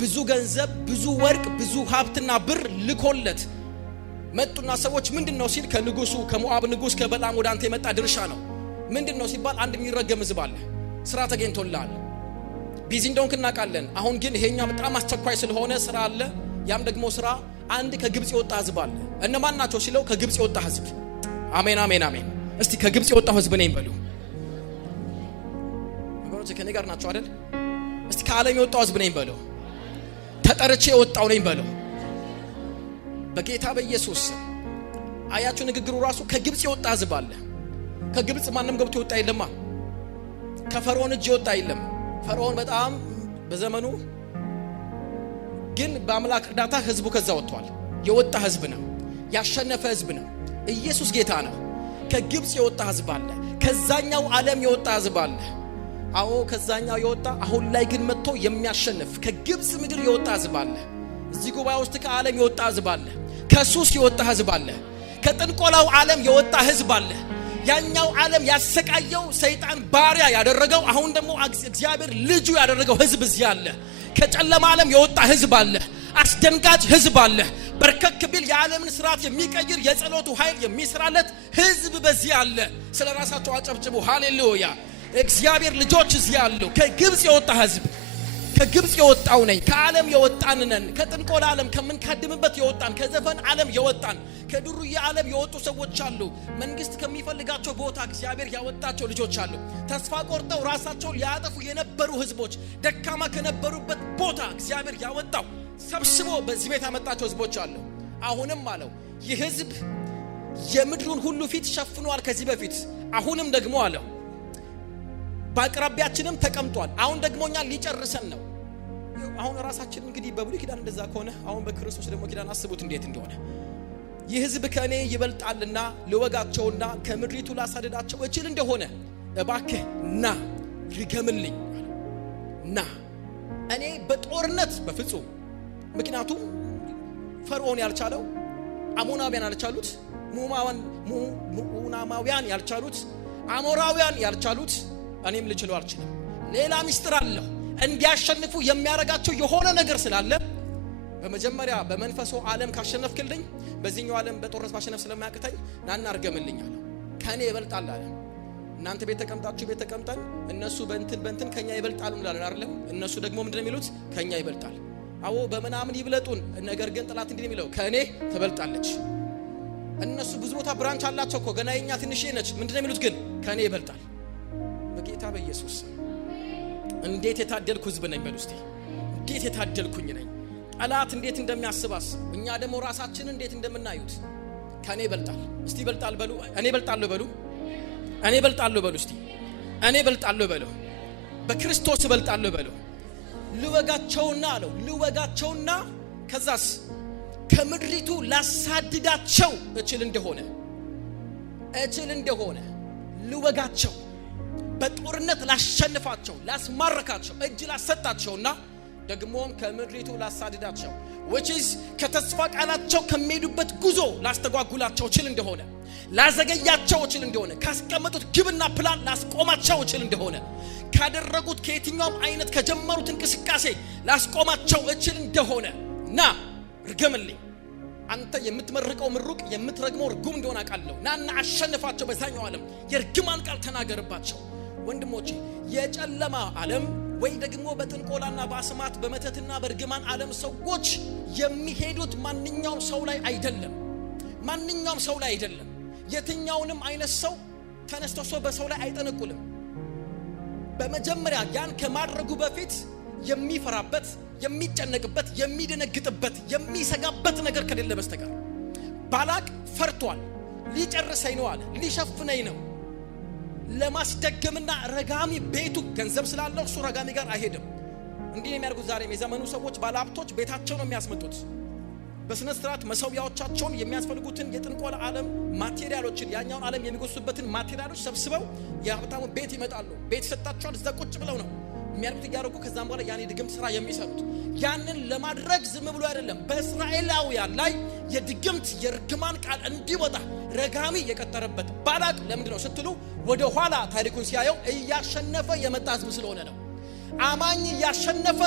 ብዙ ገንዘብ ብዙ ወርቅ ብዙ ሀብትና ብር ልኮለት መጡና ሰዎች ምንድነው ሲል ከንጉሱ ከሞዓብ ንጉስ ከበለዓም ወደ አንተ የመጣ ድርሻ ነው ምንድነው ሲባል አንድ የሚረገም ህዝብ አለ ስራ ተገኝቶልሃል ቢዚ እንደሆንክ እናውቃለን አሁን ግን ይሄኛው በጣም አስቸኳይ ስለሆነ ስራ አለ ያም ደግሞ ስራ አንድ ከግብጽ የወጣ ህዝብ አለ እነማን ናቸው ሲለው ከግብጽ የወጣ ህዝብ አሜን አሜን አሜን እስቲ ከግብጽ የወጣው ህዝብ ነኝ በሉ ወገኖች ከኔ ጋር ናቸው አይደል እስቲ ከዓለም የወጣው ህዝብ ነኝ በሉ ተጠርቼ የወጣው ነኝ በለው በጌታ በኢየሱስ። አያችሁ ንግግሩ ራሱ ከግብጽ የወጣ ህዝብ አለ። ከግብጽ ማንም ገብቶ የወጣ የለማ። ከፈርዖን እጅ የወጣ የለም። ፈርዖን በጣም በዘመኑ ግን በአምላክ እርዳታ ህዝቡ ከዛ ወጥቷል። የወጣ ህዝብ ነው። ያሸነፈ ህዝብ ነው። ኢየሱስ ጌታ ነው። ከግብጽ የወጣ ህዝብ አለ። ከዛኛው ዓለም የወጣ ህዝብ አለ። አዎ ከዛኛው የወጣ አሁን ላይ ግን መጥቶ የሚያሸንፍ ከግብጽ ምድር የወጣ ህዝብ አለ። እዚህ ጉባኤ ውስጥ ከዓለም የወጣ ህዝብ አለ። ከሱስ የወጣ ህዝብ አለ። ከጥንቆላው ዓለም የወጣ ህዝብ አለ። ያኛው ዓለም ያሰቃየው ሰይጣን ባሪያ ያደረገው አሁን ደግሞ እግዚአብሔር ልጁ ያደረገው ህዝብ እዚህ አለ። ከጨለማ ዓለም የወጣ ህዝብ አለ። አስደንጋጭ ህዝብ አለ። በርከክ ቢል የዓለምን ስርዓት የሚቀይር የጸሎቱ ኃይል የሚሰራለት ህዝብ በዚህ አለ። ስለራሳቸው አጨብጭቡ። ሃሌሉያ! እግዚአብሔር ልጆች እዚህ አሉ። ከግብጽ የወጣ ህዝብ ከግብጽ የወጣው ነኝ። ከዓለም የወጣን ነን። ከጥንቆላ ዓለም ከምንካድምበት የወጣን፣ ከዘፈን ዓለም የወጣን፣ ከዱርዬ ዓለም የወጡ ሰዎች አሉ። መንግስት ከሚፈልጋቸው ቦታ እግዚአብሔር ያወጣቸው ልጆች አሉ። ተስፋ ቆርጠው ራሳቸውን ሊያጠፉ የነበሩ ህዝቦች፣ ደካማ ከነበሩበት ቦታ እግዚአብሔር ያወጣው ሰብስቦ በዚህ ቤት ያመጣቸው ህዝቦች አሉ። አሁንም አለው ይህ ህዝብ የምድሩን ሁሉ ፊት ሸፍኗል ከዚህ በፊት። አሁንም ደግሞ አለው በአቅራቢያችንም ተቀምጧል። አሁን ደግሞ እኛ ሊጨርሰን ነው። አሁን ራሳችን እንግዲህ በብሉይ ኪዳን እንደዛ ከሆነ አሁን በክርስቶስ ደግሞ ኪዳን አስቡት እንዴት እንደሆነ። ይህ ህዝብ ከኔ ይበልጣልና ልወጋቸውና ከምድሪቱ ላሳደዳቸው እችል እንደሆነ እባክህ ና ርገምልኝ። ና እኔ በጦርነት በፍጹም። ምክንያቱም ፈርዖን ያልቻለው፣ አሞናውያን ያልቻሉት፣ ሙናማውያን ያልቻሉት፣ አሞራውያን ያልቻሉት እኔም ልችለው አልችልም። ሌላ ሚስጥር አለው። እንዲያሸንፉ የሚያረጋቸው የሆነ ነገር ስላለ በመጀመሪያ በመንፈሱ ዓለም ካሸነፍክልኝ በዚህኛው ዓለም በጦርነት ማሸነፍ ስለማያቅተኝ ናና አርገምልኝ አለ። ከኔ ይበልጣል አለ። እናንተ ቤት ተቀምጣችሁ ቤት ተቀምጠን እነሱ በእንትን ከኛ ይበልጣሉ እንላለን አይደለም? እነሱ ደግሞ ምንድነው የሚሉት? ከኛ ይበልጣል። አዎ በመናምን ይብለጡን፣ ነገር ግን ጥላት እንዲህ የሚለው ከኔ ትበልጣለች። እነሱ ብዙ ቦታ ብራንች አላቸው እኮ ገና የኛ ትንሽ ነች። ምንድነው የሚሉት ግን? ከኔ ይበልጣል። በጌታ በኢየሱስ እንዴት የታደልኩ ህዝብ ነኝ በሉ እስቲ። እንዴት የታደልኩኝ ነኝ። ጠላት እንዴት እንደሚያስባስ እኛ ደግሞ ራሳችንን እንዴት እንደምናዩት። ከኔ ይበልጣል። እስቲ ይበልጣል በሉ። እኔ ይበልጣለሁ በሉ። እኔ ይበልጣለሁ በሉ እስቲ። እኔ ይበልጣለሁ በሉ። በክርስቶስ ይበልጣለሁ በሉ። ልወጋቸውና አለው ልወጋቸውና ከዛስ ከምድሪቱ ላሳድዳቸው እችል እንደሆነ ልወጋቸው፣ በጦርነት ላሸንፋቸው፣ ላስማረካቸው፣ እጅ ላሰጣቸውና ደግሞም ከምድሪቱ ላሳድዳቸው which is ከተስፋ ቃላቸው ከሚሄዱበት ጉዞ ላስተጓጉላቸው እችል እንደሆነ፣ ላዘገያቸው እችል እንደሆነ፣ ካስቀመጡት ግብና ፕላን ላስቆማቸው እችል እንደሆነ፣ ካደረጉት ከየትኛውም አይነት ከጀመሩት እንቅስቃሴ ላስቆማቸው እችል እንደሆነ ና ርገምልኝ። አንተ የምትመርቀው ምሩቅ የምትረግመው ርጉም እንደሆነ አውቃለሁ። ናና አሸንፋቸው። በዛኛው ዓለም የርግማን ቃል ተናገርባቸው። ወንድሞቼ የጨለማ ዓለም ወይ ደግሞ በጥንቆላና በአስማት በመተትና በርግማን ዓለም ሰዎች የሚሄዱት ማንኛውም ሰው ላይ አይደለም። ማንኛውም ሰው ላይ አይደለም። የትኛውንም አይነት ሰው ተነስቶ ሰው በሰው ላይ አይጠነቁልም። በመጀመሪያ ያን ከማድረጉ በፊት የሚፈራበት፣ የሚጨነቅበት፣ የሚደነግጥበት፣ የሚሰጋበት ነገር ከሌለ በስተቀር ባላቅ ፈርቷል። ሊጨርሰኝ ነው አለ። ሊሸፍነኝ ነው። ለማስደገምና ረጋሚ ቤቱ ገንዘብ ስላለው እሱ ረጋሚ ጋር አይሄድም። እንዲህ የሚያደርጉት ዛሬም የዘመኑ ሰዎች ባለሀብቶች ቤታቸው ነው የሚያስመጡት። በስነ ስርዓት መሰዊያዎቻቸውን የሚያስፈልጉትን የጥንቆላ ዓለም ማቴሪያሎችን ያኛውን ዓለም የሚጎሱበትን ማቴሪያሎች ሰብስበው የሀብታሙ ቤት ይመጣሉ። ቤት ሰጣቸዋል። እዛ ቁጭ ብለው ነው የሚያደርጉት እያደረጉ ከዛም በኋላ ያኔ ድግምት ስራ የሚሰሩት። ያንን ለማድረግ ዝም ብሎ አይደለም። በእስራኤላውያን ላይ የድግምት የርግማን ቃል እንዲወጣ ረጋሚ የቀጠረበት ባላቅ ለምንድነው ስትሉ ወደ ኋላ ታሪኩን ሲያየው እያሸነፈ የመጣ ህዝብ ስለሆነ ነው። አማኝ እያሸነፈ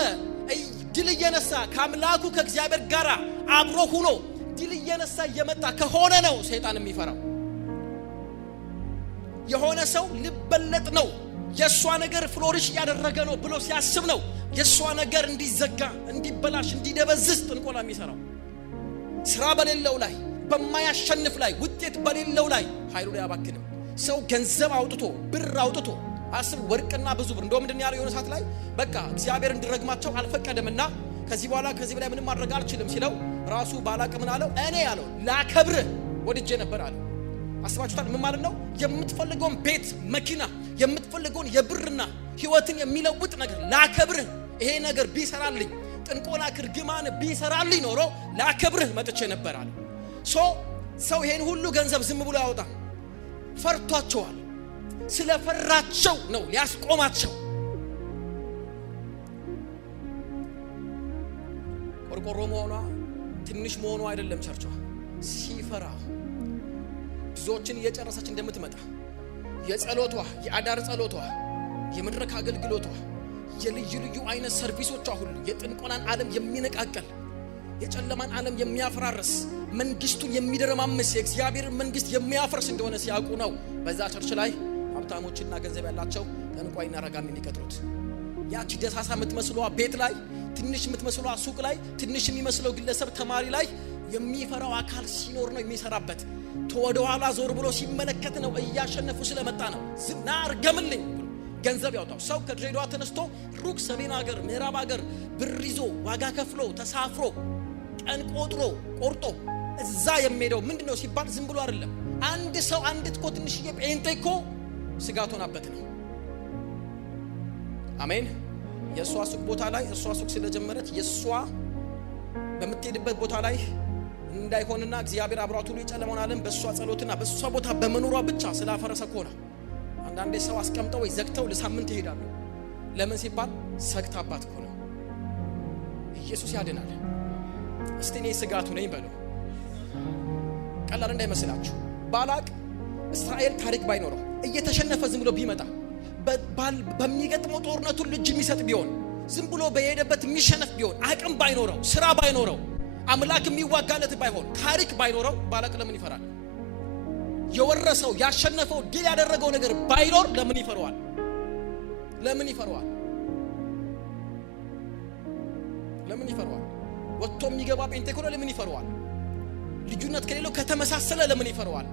ድል እየነሳ ከአምላኩ ከእግዚአብሔር ጋር አብሮ ሆኖ ድል እየነሳ እየመጣ ከሆነ ነው ሰይጣን የሚፈራው። የሆነ ሰው ልበለጥ ነው የሷ ነገር ፍሎሪሽ ያደረገ ነው ብሎ ሲያስብ ነው የሷ ነገር እንዲዘጋ፣ እንዲበላሽ፣ እንዲደበዝዝ ጥንቆላ የሚሰራው። ስራ በሌለው ላይ፣ በማያሸንፍ ላይ፣ ውጤት በሌለው ላይ ኃይሉ ላይ አባክንም። ሰው ገንዘብ አውጥቶ ብር አውጥቶ አስብ፣ ወርቅና ብዙ ብር እንደው ምንድን ያለው የሆነ ሰዓት ላይ በቃ እግዚአብሔር እንዲረግማቸው አልፈቀደምና ከዚህ በላይ ምንም ማድረግ አልችልም ሲለው ራሱ ባላቅ ምን አለው? እኔ ያለው ላከብርህ ወድጄ ነበር አለ። አስባችሁታል? ምን ማለት ነው? የምትፈልገውን ቤት፣ መኪና፣ የምትፈልገውን የብርና ህይወትን የሚለውጥ ነገር ላከብርህ፣ ይሄ ነገር ቢሰራልኝ፣ ጥንቆላ ክርግማን ቢሰራልኝ ኖሮ ላከብርህ መጥቼ ነበር አለ። ሰው ይሄን ሁሉ ገንዘብ ዝም ብሎ ያወጣ ፈርቷቸዋል። ስለፈራቸው ነው ሊያስቆማቸው። ቆርቆሮ መሆኗ ትንሽ መሆኗ አይደለም ቸርቿ። ሲፈራ ብዙዎችን እየጨረሰች እንደምትመጣ የጸሎቷ፣ የአዳር ጸሎቷ፣ የመድረክ አገልግሎቷ፣ የልዩ አይነት ሰርቪሶቿ ሁሉ የጥንቆላን ዓለም የሚነቃቀል የጨለማን ዓለም የሚያፈራርስ መንግስቱን የሚደረማምስ የእግዚአብሔርን መንግስት የሚያፈርስ እንደሆነ ሲያውቁ ነው በዛ ቸርች ላይ ሀብታሞችና ገንዘብ ያላቸው ጠንቋይና ረጋም የሚቀጥሩት። ያቺ ደሳሳ የምትመስሏ ቤት ላይ፣ ትንሽ የምትመስሏ ሱቅ ላይ፣ ትንሽ የሚመስለው ግለሰብ ተማሪ ላይ የሚፈራው አካል ሲኖር ነው የሚሰራበት። ወደ ኋላ ዞር ብሎ ሲመለከት ነው እያሸነፉ ስለመጣ ነው ዝና አርገምልኝ ብሎ ገንዘብ ያወጣው። ሰው ከድሬዳዋ ተነስቶ ሩቅ ሰሜን ሀገር፣ ምዕራብ ሀገር ብር ይዞ ዋጋ ከፍሎ ተሳፍሮ ቀን ቆርጦ እዛ የሚሄደው ምንድነው ሲባል ዝም ብሎ አይደለም። አንድ ሰው አንዲት እኮ ትንሽዬ ጴንጤ እኮ ስጋት ሆናበት ነው። አሜን። የሷ ሱቅ ቦታ ላይ እሷ ሱቅ ስለጀመረች የሷ በምትሄድበት ቦታ ላይ እንዳይሆንና እግዚአብሔር አብሯት ሁሉ የጨለመውን ዓለም በሷ ጸሎትና በሷ ቦታ በመኖሯ ብቻ ስላፈረሰ ኮና አንዳንዴ ሰው አስቀምጠው ወይ ዘግተው ለሳምንት ይሄዳሉ። ለምን ሲባል ሰግታባት ኮና። ኢየሱስ ያድናል። እስቲ እኔ ስጋቱ ነኝ በሉ። ቀላል እንዳይመስላችሁ። ባላቅ እስራኤል ታሪክ ባይኖረው እየተሸነፈ ዝም ብሎ ቢመጣ በሚገጥመው ጦርነቱ ልጅ የሚሰጥ ቢሆን ዝም ብሎ በሄደበት የሚሸነፍ ቢሆን አቅም ባይኖረው ስራ ባይኖረው አምላክ የሚዋጋለት ባይሆን ታሪክ ባይኖረው ባላቅ ለምን ይፈራል? የወረሰው ያሸነፈው ድል ያደረገው ነገር ባይኖር ለምን ይፈራዋል? ለምን ይፈራዋል? ለምን ይፈራዋል? ወጥቶ የሚገባ ጴንጤኮሎ ለምን ይፈራዋል? ልዩነት ከሌለው ከተመሳሰለ ለምን ይፈራዋል?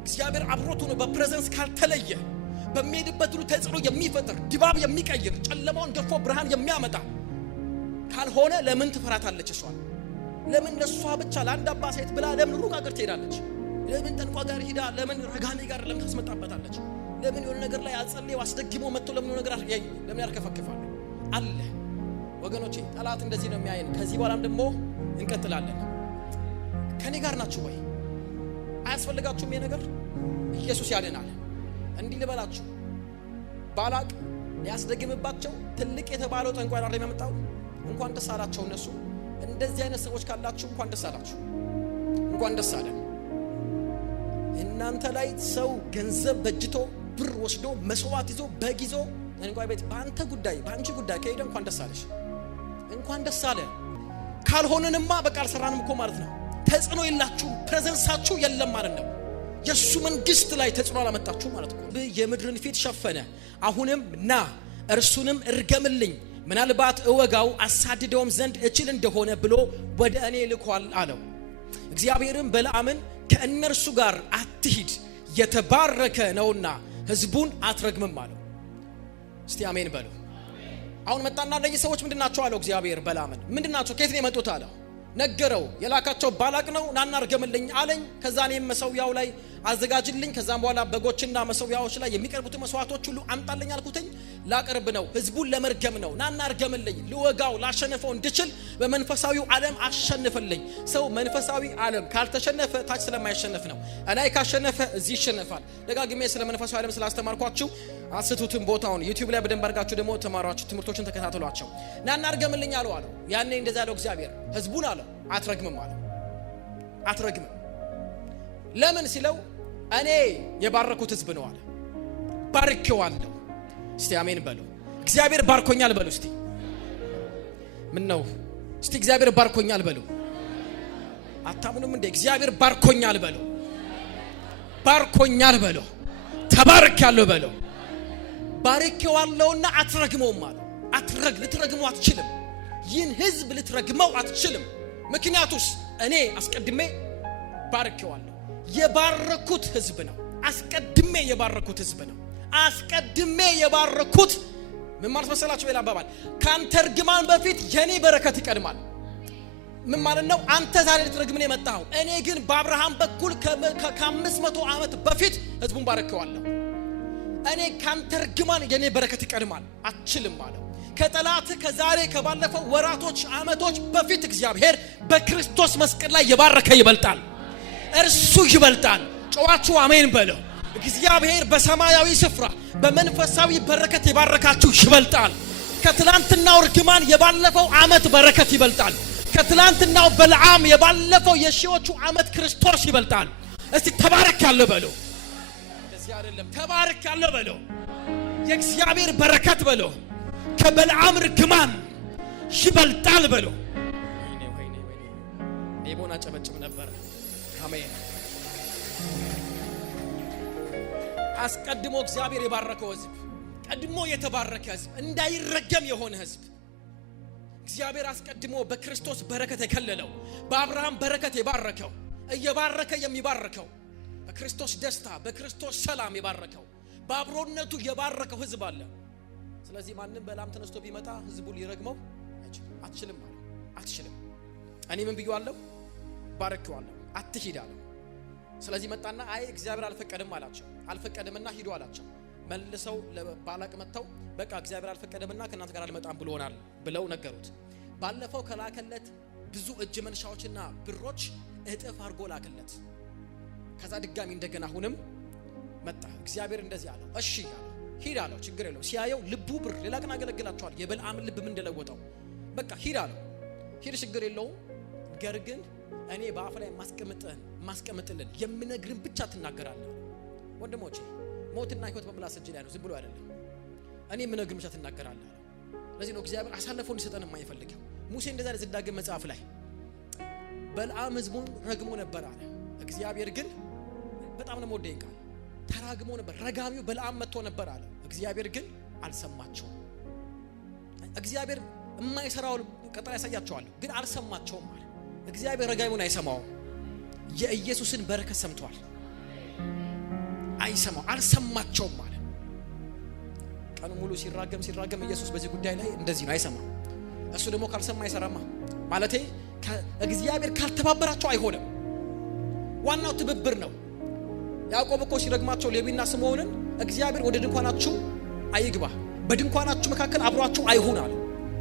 እግዚአብሔር አብሮቱ ነው በፕሬዘንስ ካልተለየ በሚሄድበት ሁሉ ተጽዕኖ የሚፈጥር ድባብ የሚቀይር ጨለማውን ገፎ ብርሃን የሚያመጣ ካልሆነ ለምን ትፈራታለች? እሷን ለምን ለሷ ብቻ ለአንድ አባ ሴት ብላ ለምን ሩቅ አገር ትሄዳለች? ለምን ጠንቋ ጋር ሄዳ ለምን ረጋኔ ጋር ለምን ታስመጣበታለች? ለምን የሆነ ነገር ላይ አጸልየው አስደግሞ መጥቶ ለምን ነገር ለምን ያርከፈክፋል? አለ ወገኖቼ፣ ጠላት እንደዚህ ነው የሚያየን። ከዚህ በኋላም ደግሞ እንቀጥላለን። ከኔ ጋር ናችሁ ወይ? አያስፈልጋችሁም? ይሄ ነገር ኢየሱስ ያድናል። እንዲህ ልበላችሁ፣ ባላቅ ሊያስደግምባቸው ትልቅ የተባለው ጠንቋይ ላይ የሚያመጣው እንኳን ደስ አላቸው እነሱ። እንደዚህ አይነት ሰዎች ካላችሁ እንኳን ደስ አላችሁ፣ እንኳን ደስ አለን። እናንተ ላይ ሰው ገንዘብ በጅቶ ብር ወስዶ መስዋዕት ይዞ በግ ይዞ ጠንቋይ ቤት በአንተ ጉዳይ በአንቺ ጉዳይ ከሄደ እንኳን ደስ አለሽ፣ እንኳን ደስ አለ። ካልሆነንማ በቃ አልሰራንም እኮ ማለት ነው። ተጽዕኖ የላችሁም፣ ፕሬዘንሳችሁ የለም ማለት ነው። የሱ መንግስት ላይ ተጽዕኖ አላመጣችሁ ማለት ነው። የምድርን ፊት ሸፈነ። አሁንም ና እርሱንም እርገምልኝ፣ ምናልባት እወጋው አሳድደውም ዘንድ እችል እንደሆነ ብሎ ወደ እኔ ልኳል አለው። እግዚአብሔርም በለዓምን ከእነርሱ ጋር አትሂድ፣ የተባረከ ነውና ህዝቡን አትረግምም አለው። እስቲ አሜን በሉ። አሁን መጣና ለዚህ ሰዎች ምንድናቸው አለው እግዚአብሔር በለዓምን። ምንድናቸው? ከየት ነው የመጡት አለው። ነገረው። የላካቸው ባላቅ ነው። ናና እርገምልኝ አለኝ። ከዛ እኔም መሰዊያው ላይ አዘጋጅልኝ፣ ከዛም በኋላ በጎችና መሰዊያዎች ላይ የሚቀርቡት መስዋዕቶች ሁሉ አምጣልኝ አልኩትኝ። ላቀርብ ነው፣ ህዝቡን ለመርገም ነው። ናና እርገምልኝ፣ ልወጋው ላሸነፈው እንድችል በመንፈሳዊው ዓለም አሸንፈልኝ። ሰው መንፈሳዊ ዓለም ካልተሸነፈ ታች ስለማይሸነፍ ነው። እላይ ካሸነፈ እዚህ ይሸነፋል። ደጋግሜ ስለ መንፈሳዊ ዓለም ስላስተማርኳችሁ አስቱትን ቦታውን ዩቲዩብ ላይ በደንብ አድርጋችሁ ደግሞ ተማሯችሁ፣ ትምህርቶችን ተከታተሏቸው። ናና እርገምልኝ አለው። ያኔ እንደዛ ያለው እግዚአብሔር ህዝቡን አለው አትረግምም አለው። አትረግምም ለምን ሲለው እኔ የባረኩት ህዝብ ነው አለ። ባርኬዋለሁ። እስቲ አሜን በሉ። እግዚአብሔር ባርኮኛል በሉ። እስቲ ምን ነው? እስቲ እግዚአብሔር ባርኮኛል በሉ። አታምኑም እንዴ? እግዚአብሔር ባርኮኛል በሉ። ባርኮኛል በሉ። ተባርኬያለሁ በሉ። ባርኬዋለሁና አትረግመውም አለ። ልትረግመው አትችልም። ይህን ህዝብ ልትረግመው አትችልም። ምክንያቱስ እኔ አስቀድሜ ባርኬዋለሁ። የባረኩት ህዝብ ነው። አስቀድሜ የባረኩት ህዝብ ነው። አስቀድሜ የባረኩት ምን ማለት መሰላችሁ? በሌላ አባባል ካንተ እርግማን በፊት የኔ በረከት ይቀድማል። ምን ማለት ነው? አንተ ዛሬ ልትረግም ነው የመጣው፣ እኔ ግን በአብርሃም በኩል ከ500 ዓመት በፊት ህዝቡን ባረከዋለሁ። እኔ ካንተ እርግማን የኔ በረከት ይቀድማል። አትችልም ማለት ከጠላት ከዛሬ ከባለፈው ወራቶች ዓመቶች በፊት እግዚአብሔር በክርስቶስ መስቀል ላይ የባረከ ይበልጣል። እርሱ ይበልጣል። ጮኻችሁ አሜን በለው። እግዚአብሔር በሰማያዊ ስፍራ በመንፈሳዊ በረከት የባረካችሁ ይበልጣል። ከትላንትናው እርግማን የባለፈው ዓመት በረከት ይበልጣል። ከትላንትናው በልዓም የባለፈው የሺዎቹ ዓመት ክርስቶስ ይበልጣል። እስቲ ተባረክ ያለው በለው። እንደዚህ አይደለም፣ ተባረክ ያለው በለው። የእግዚአብሔር በረከት በለው ከበልዓም እርግማን ይበልጣል በለው። ወይኔ ኔቦና ጨበጭም ነበር። አሜን። አስቀድሞ እግዚአብሔር የባረከው ህዝብ፣ ቀድሞ የተባረከ ህዝብ፣ እንዳይረገም የሆነ ህዝብ እግዚአብሔር አስቀድሞ በክርስቶስ በረከት የከለለው፣ በአብርሃም በረከት የባረከው፣ እየባረከ የሚባረከው፣ በክርስቶስ ደስታ በክርስቶስ ሰላም የባረከው፣ በአብሮነቱ የባረከው ህዝብ አለ። ስለዚህ ማንም በላም ተነስቶ ቢመጣ ህዝቡ ሊረግመው አትችልም ማለት አትችልም። እኔ ምን ብየዋለሁ? ባረከዋለሁ፣ አትሂድ አለው። ስለዚህ መጣና አይ እግዚአብሔር አልፈቀደም አላቸው። አልፈቀደምና ሂዱ አላቸው። መልሰው ለባላቅ መተው በቃ እግዚአብሔር አልፈቀደምና ከናንተ ጋር አልመጣም ብሎናል ብለው ነገሩት። ባለፈው ከላከለት ብዙ እጅ መንሻዎችና ብሮች እጥፍ አድርጎ ላከለት። ከዛ ድጋሚ እንደገና አሁንም መጣ። እግዚአብሔር እንደዚህ አለው፣ እሺ አለ፣ ሂድ አለው። ችግር የለው። ሲያየው ልቡ ብር ሌላ ቀን አገለግላቸዋል። የበልዓም ልብ ምን እንደለወጠው በቃ ሂድ አለው። ሂድ ችግር የለውም፣ ገር ግን እኔ በአፍ ላይ ማስቀምጥልን የምነግርን ብቻ ትናገራለህ። ወንድሞቼ ሞትና ህይወት በምላስ እጅ ላይ ነው፣ ዝም ብሎ አይደለም። እኔ የምነግርን ብቻ ትናገራለህ። ለዚህ ነው እግዚአብሔር አሳልፎ እንዲሰጠን የማይፈልገው። ሙሴ እንደዛ ዘዳግም መጽሐፍ ላይ በልዓም ህዝቡን ረግሞ ነበር አለ። እግዚአብሔር ግን በጣም ነው ወደኝ ቃል ተራግሞ ነበር። ረጋሚው በልዓም መጥቶ ነበር አለ። እግዚአብሔር ግን አልሰማቸውም። እግዚአብሔር የማይሰራው ቀጥታ ያሳያቸዋል፣ ግን አልሰማቸውም አለ። እግዚአብሔር ረጋሚውን አይሰማውም። የኢየሱስን በረከት ሰምቷል፣ አይሰማው፣ አልሰማቸውም አለ። ቀኑ ሙሉ ሲራገም ኢየሱስ በዚህ ጉዳይ ላይ እንደዚህ ነው፣ አይሰማም። እሱ ደግሞ ካልሰማ አይሰራማ። ማለቴ እግዚአብሔር ካልተባበራቸው አይሆንም። ዋናው ትብብር ነው። ያዕቆብ እኮ ሲረግማቸው ሌዊና ስምዖንን እግዚአብሔር ወደ ድንኳናችሁ አይግባ፣ በድንኳናችሁ መካከል አብሯችሁ አይሁን አለ።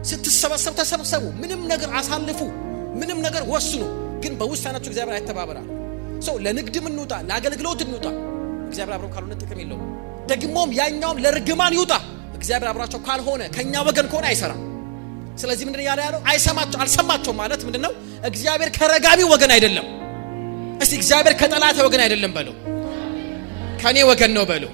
ስትሰበሰቡ ተሰብሰቡ፣ ምንም ነገር አሳልፉ፣ ምንም ነገር ወስኑ፣ ግን በውሳኔያችሁ እግዚአብሔር አይተባበራል። ሰው ለንግድም እንውጣ፣ ለአገልግሎት እንውጣ፣ እግዚአብሔር አብሮ ካልሆነ ጥቅም የለውም። ደግሞም ያኛውም ለርግማን ይውጣ፣ እግዚአብሔር አብሯቸው ካልሆነ ከኛ ወገን ከሆነ አይሰራም። ስለዚህ ምንድነው ያለው? አልሰማቸውም ማለት ምንድነው? እግዚአብሔር ከረጋቢው ወገን አይደለም። እስቲ እግዚአብሔር ከጠላት ወገን አይደለም በለው፣ ከኔ ወገን ነው በለው።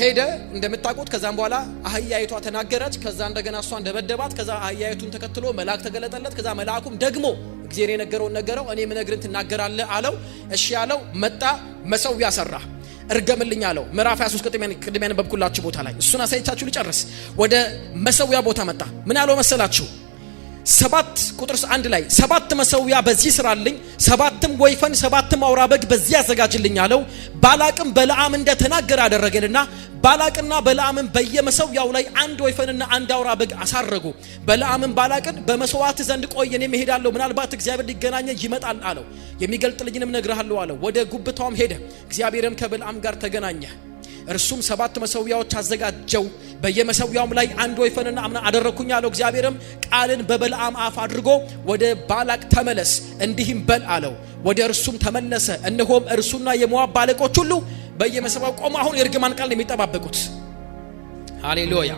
ሄደ እንደምታውቁት። ከዛም በኋላ አህያይቷ ተናገረች። ከዛ እንደገና እሷ እንደበደባት። ከዛ አህያይቱን ተከትሎ መልአክ ተገለጠለት። ከዛ መልአኩም ደግሞ እግዚአብሔር የነገረውን ነገረው። እኔ ምነግርን ትናገራለህ አለው። እሺ ያለው መጣ፣ መሰዊያ ሰራ፣ እርገምልኝ አለው። ምዕራፍ 23 ቅድም ያነበብኩላችሁ ቦታ ላይ እሱን አሳይቻችሁ ልጨርስ። ወደ መሰዊያ ቦታ መጣ። ምን አለው መሰላችሁ? 7 ቁጥር 1 ላይ 7 መሰዊያ በዚህ ስራልኝ፣ 7 ወይፈን 7 አውራ በግ በዚህ ያዘጋጅልኝ አለው። ባላቅም በለዓም እንደተናገረ አደረገልና ባላቅና በለዓምም በየመሰዊያው ላይ 1 ወይፈንና 1 አውራ በግ አሳረጉ። በለዓምም ባላቅን በመስዋዕት ዘንድ ቆይ፣ እኔ እሄዳለሁ፣ ምናልባት እግዚአብሔር ሊገናኘኝ ይመጣል አለው። የሚገልጥልኝንም እነግርሃለሁ አለው። ወደ ጉብታውም ሄደ። እግዚአብሔርም ከበለዓም ጋር ተገናኘ። እርሱም 7 መሰዊያዎች አዘጋጀው፣ በየመሰዊያውም ላይ 1 ወይፈንና አምና አደረኩኝ አለው። እግዚአብሔርም ቃልን በበለዓም አፍ አድርጎ ወደ ባላቅ ተመለስ፣ እንዲህም በል አለው። ወደ እርሱም ተመለሰ። እነሆም እርሱና የሞዓብ አለቆች ሁሉ በየመሰዊያው ቆመው አሁን የርግማን ቃል የሚጠባበቁት። ሃሌሉያ።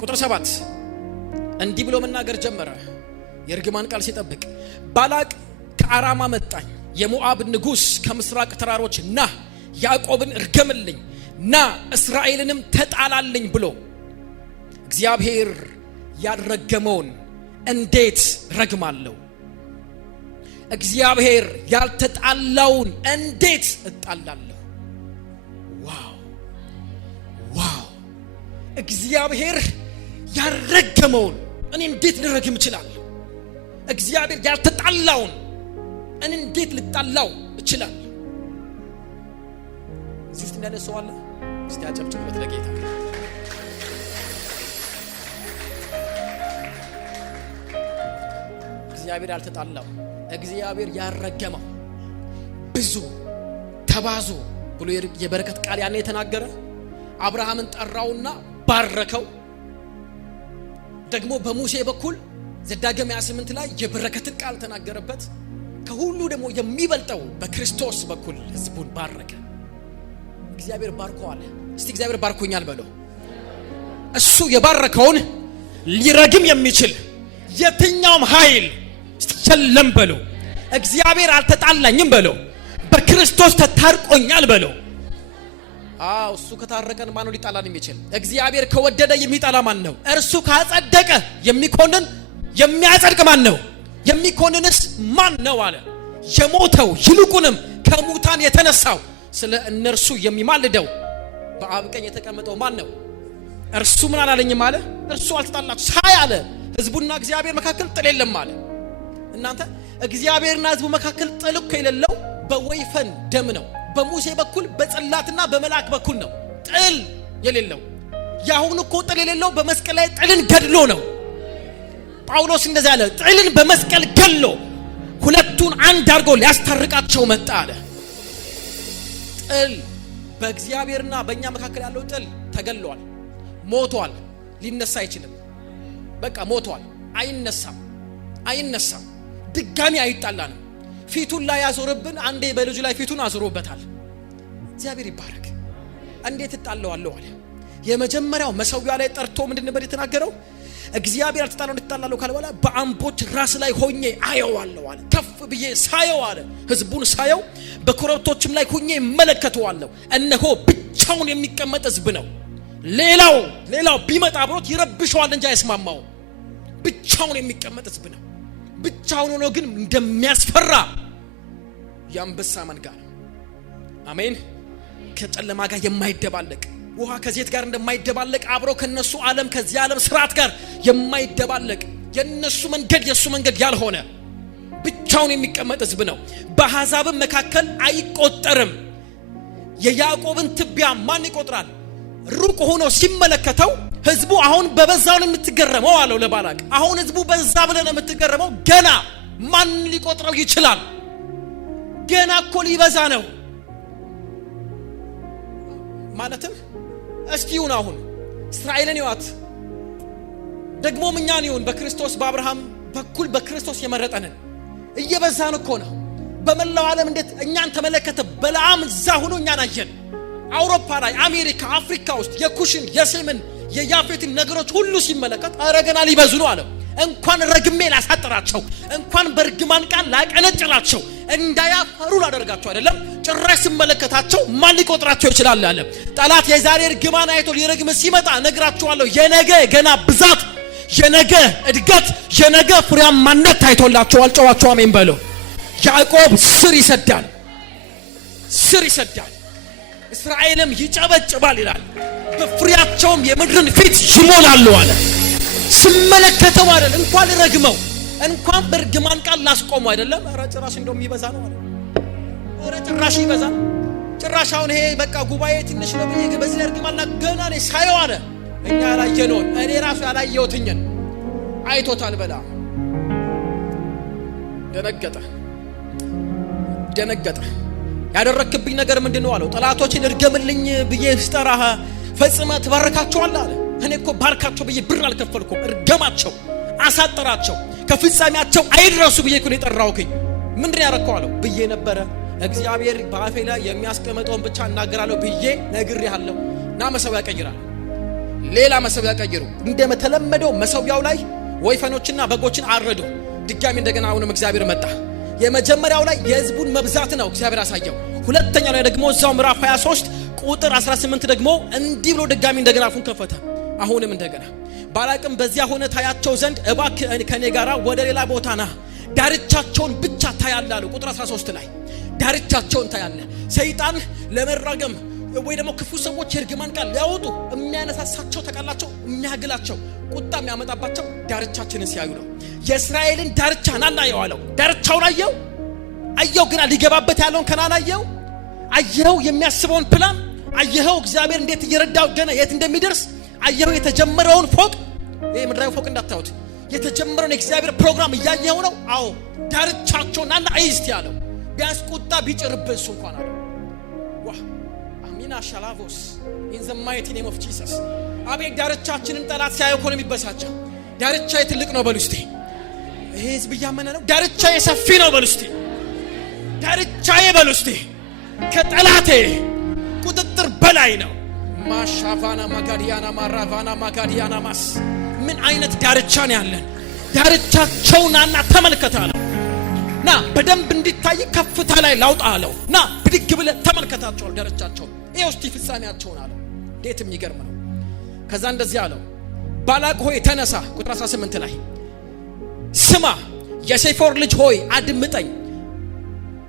ቁጥር 7 እንዲህ ብሎ መናገር ጀመረ። የርግማን ቃል ሲጠብቅ ባላቅ ከአራማ መጣኝ፣ የሞዓብ ንጉሥ ከምስራቅ ተራሮች ና ያዕቆብን እርገምልኝ፣ ና እስራኤልንም ተጣላልኝ ብሎ እግዚአብሔር ያልረገመውን እንዴት ረግማለሁ? እግዚአብሔር ያልተጣላውን እንዴት እጣላለሁ? ዋው! እግዚአብሔር ያልረገመውን እኔ እንዴት ልረግም እችላለሁ? እግዚአብሔር ያልተጣላውን እኔ እንዴት ልጣላው እችላለሁ? እዚህ ውስጥ እንዳለ ሰው አለ። እስቲ አጨብጭቡለት ለጌታ። እግዚአብሔር ያልተጣላው እግዚአብሔር ያረገመው ብዙ ተባዙ ብሎ የበረከት ቃል ያኔ የተናገረ አብርሃምን ጠራውና ባረከው። ደግሞ በሙሴ በኩል ዘዳግም 28 ላይ የበረከትን ቃል ተናገረበት። ከሁሉ ደግሞ የሚበልጠው በክርስቶስ በኩል ህዝቡን ባረከ። እግዚአብሔር ባርኮዋል። እስቲ እግዚአብሔር ባርኮኛል በለው። እሱ የባረከውን ሊረግም የሚችል የትኛውም ኃይል የለም በለው። እግዚአብሔር አልተጣላኝም በለው። በክርስቶስ ተታርቆኛል በለው። እሱ ከታረቀን ማን ነው ሊጣላን የሚችል? እግዚአብሔር ከወደደ የሚጣላ ማን ነው? እርሱ ካጸደቀ የሚኮንን የሚያጸድቅ ማን ነው? የሚኮንንስ ማን ነው አለ። የሞተው ይልቁንም ከሙታን የተነሳው ስለ እነርሱ የሚማልደው በአብ ቀኝ የተቀመጠው ማን ነው? እርሱ ምን አላለኝም አለ። እርሱ አልተጣላችሁ ሳይ አለ። ህዝቡና እግዚአብሔር መካከል ጥል የለም አለ። እናንተ እግዚአብሔርና ህዝቡ መካከል ጥል እኮ የሌለው በወይፈን ደም ነው። በሙሴ በኩል በጽላትና በመልአክ በኩል ነው ጥል የሌለው። ያሁን እኮ ጥል የሌለው በመስቀል ላይ ጥልን ገድሎ ነው። ጳውሎስ እንደዛ ያለ ጥልን በመስቀል ገድሎ ሁለቱን አንድ አድርጎ ሊያስታርቃቸው መጣ አለ። ጥል በእግዚአብሔርና በእኛ መካከል ያለው ጥል ተገሏል፣ ሞቷል፣ ሊነሳ አይችልም። በቃ ሞቷል፣ አይነሳም፣ ድጋሚ አይጣላንም። ፊቱን ላይ ያዞርብን አንዴ በልጁ ላይ ፊቱን አዞሮበታል። እግዚአብሔር ይባረክ። እንዴት እጣለዋለሁ አለ። የመጀመሪያው መሰዊያ ላይ ጠርቶ ምንድን ነበር የተናገረው? እግዚአብሔር አልተጣለው እንድትጣላለሁ ካለ በኋላ በአምቦች ራስ ላይ ሆኜ አየዋለሁ አለ። ከፍ ብዬ ሳየው አለ፣ ህዝቡን ሳየው በኮረብቶችም ላይ ሆኜ እመለከተዋለሁ። እነሆ ብቻውን የሚቀመጥ ህዝብ ነው። ሌላው ቢመጣ አብሮት ይረብሸዋል እንጂ አይስማማው። ብቻውን የሚቀመጥ ህዝብ ነው። ብቻውን ሆኖ ግን እንደሚያስፈራ የአንበሳ መንጋ ነው። አሜን። ከጨለማ ጋር የማይደባለቅ ውሃ ከዘይት ጋር እንደማይደባለቅ አብሮ ከነሱ ዓለም ከዚህ ዓለም ስርዓት ጋር የማይደባለቅ የነሱ መንገድ የሱ መንገድ ያልሆነ ብቻውን የሚቀመጥ ህዝብ ነው። በአሕዛብም መካከል አይቆጠርም። የያዕቆብን ትቢያ ማን ይቆጥራል? ሩቅ ሆኖ ሲመለከተው ህዝቡ አሁን በበዛው ነው የምትገረመው አለው ለባላቅ። አሁን ህዝቡ በዛ ብለህ ነው የምትገረመው? ገና ማን ሊቆጥረው ይችላል? ገና እኮ ሊበዛ ነው ማለትም። እስቲ ይሁን አሁን እስራኤልን ይዋት ደግሞ እኛን ይሁን በክርስቶስ በአብርሃም በኩል በክርስቶስ የመረጠንን እየበዛን እኮ ነው። በመላው ዓለም እንዴት እኛን ተመለከተ? በለዓም እዛ ሆኖ እኛን አየን። አውሮፓ ላይ፣ አሜሪካ፣ አፍሪካ ውስጥ የኩሽን የሴምን የያፌትን ነገሮች ሁሉ ሲመለከት አረገና ሊበዙ ነው አለ። እንኳን ረግሜ ላሳጥራቸው፣ እንኳን በርግማን ቃል ላቀነጭራቸው፣ እንዳያፈሩ ላደርጋቸው አይደለም ጭራሽ ሲመለከታቸው ማን ሊቆጥራቸው ይችላል አለ። ጠላት የዛሬ ርግማን አይቶ ሊረግም ሲመጣ ነግራችኋለሁ፣ የነገ ገና ብዛት፣ የነገ እድገት፣ የነገ ፍሬያማነት ታይቶላቸዋል። ጨዋቸው አሜን በሉ። ያዕቆብ ስር ይሰዳል፣ እስራኤልም ይጨበጭባል ይላል። በፍሬያቸውም የምድርን ፊት ይሞላሉ አለ። ስመለከተው አይደል እንኳን ረግመው እንኳን በርግማን ቃል ላስቆሙ አይደለም። ኧረ ጭራሽ እንደውም ይበዛ ነው አለ። ኧረ ጭራሽ ይበዛ። ጭራሽ አሁን ይሄ በቃ ጉባኤ ትንሽ ነው ብዬ በዚህ እርግማን ገና ነው ሳየው አለ። እኛ ያላየነውን እኔ ራሱ ያላየሁትኝን አይቶታል። በላ ደነገጠ። ያደረክብኝ ነገር ምንድነው አለው። ጠላቶችን እርገምልኝ ብዬ ስጠራህ ፈጽመህ ትባርካቸዋለህ አለ። እኔ እኮ ባርካቸው ብዬ ብር አልከፈልኩም። እርገማቸው፣ አሳጥራቸው፣ ከፍጻሜያቸው አይድረሱ ብዬ እኮ ነው የጠራሁኝ። ምንድነው ያረከው አለው ብዬ ነበረ። እግዚአብሔር በአፌ ላይ የሚያስቀምጠውን ብቻ እናገራለሁ ብዬ ነግሬሃለሁ። ና መሰዊያ ቀይራለሁ። ሌላ መሰዊያ ቀይሩ። እንደተለመደው መሰዊያው ላይ ወይፈኖችና በጎችን አረዱ። ድጋሚ እንደገና አሁንም እግዚአብሔር መጣ። የመጀመሪያው ላይ የህዝቡን መብዛት ነው እግዚአብሔር አሳየው። ሁለተኛው ላይ ደግሞ እዛው ምዕራፍ 23 ቁጥር 18 ደግሞ እንዲህ ብሎ ድጋሚ እንደገና አፉን ከፈተ። አሁንም እንደገና ባላቅም በዚያ ሆነ ታያቸው ዘንድ እባክህ ከኔ ጋራ ወደ ሌላ ቦታ ና፣ ዳርቻቸውን ብቻ ታያለህ አለው። ቁጥር 13 ላይ ዳርቻቸውን ታያለህ። ሰይጣን ለመራገም ወይ ደግሞ ክፉ ሰዎች የርግማን ቃል ሊያወጡ የሚያነሳሳቸው ተቃላቸው የሚያግላቸው ቁጣ የሚያመጣባቸው ዳርቻችንን ሲያዩ ነው። የእስራኤልን ዳርቻ ናና ያዋለው ዳርቻውን አየው ግን ሊገባበት ያለውን ከናን አየው የሚያስበውን ፕላን አየኸው እግዚአብሔር እንዴት እየረዳው ገና የት እንደሚደርስ አየኸው የተጀመረውን ፎቅ ይሄ ምድራዊ ፎቅ እንዳታዩት የተጀመረውን እግዚአብሔር ፕሮግራም እያየኸው ነው አዎ ዳርቻቸውና አይስት ያለው ቢያንስ ቁጣ ቢጭርብስ እንኳን አለ ዋ አሚና ሻላቮስ in the mighty name of Jesus አቤት ዳርቻችንን ጠላት ሲያየው እኮ ነው የሚበሳጨው ዳርቻዬ ትልቅ ነው በሉ እስቲ ይሄ ህዝብ ያመነ ነው ዳርቻዬ ሰፊ ነው በሉ እስቲ ዳርቻዬ በሉ እስቲ ከጠላቴ ቁጥጥር በላይ ነው ማሻቫና ማጋዲያና ማራቫና ማጋዲያና ማስ ምን አይነት ዳርቻ ነው ያለን ዳርቻቸውና ተመልከታለሁ ና በደንብ እንዲታይ ከፍታ ላይ ላውጣ አለው ና ብድግ ብለህ ተመልከታቸው ዳርቻቸው ይሄው እስቲ ፍጻሜያቸው አለ እንዴት የሚገርም ነው ከዛ እንደዚህ አለው ባላቅ ሆይ ተነሳ ቁጥር 18 ላይ ስማ የሴፎር ልጅ ሆይ አድምጠኝ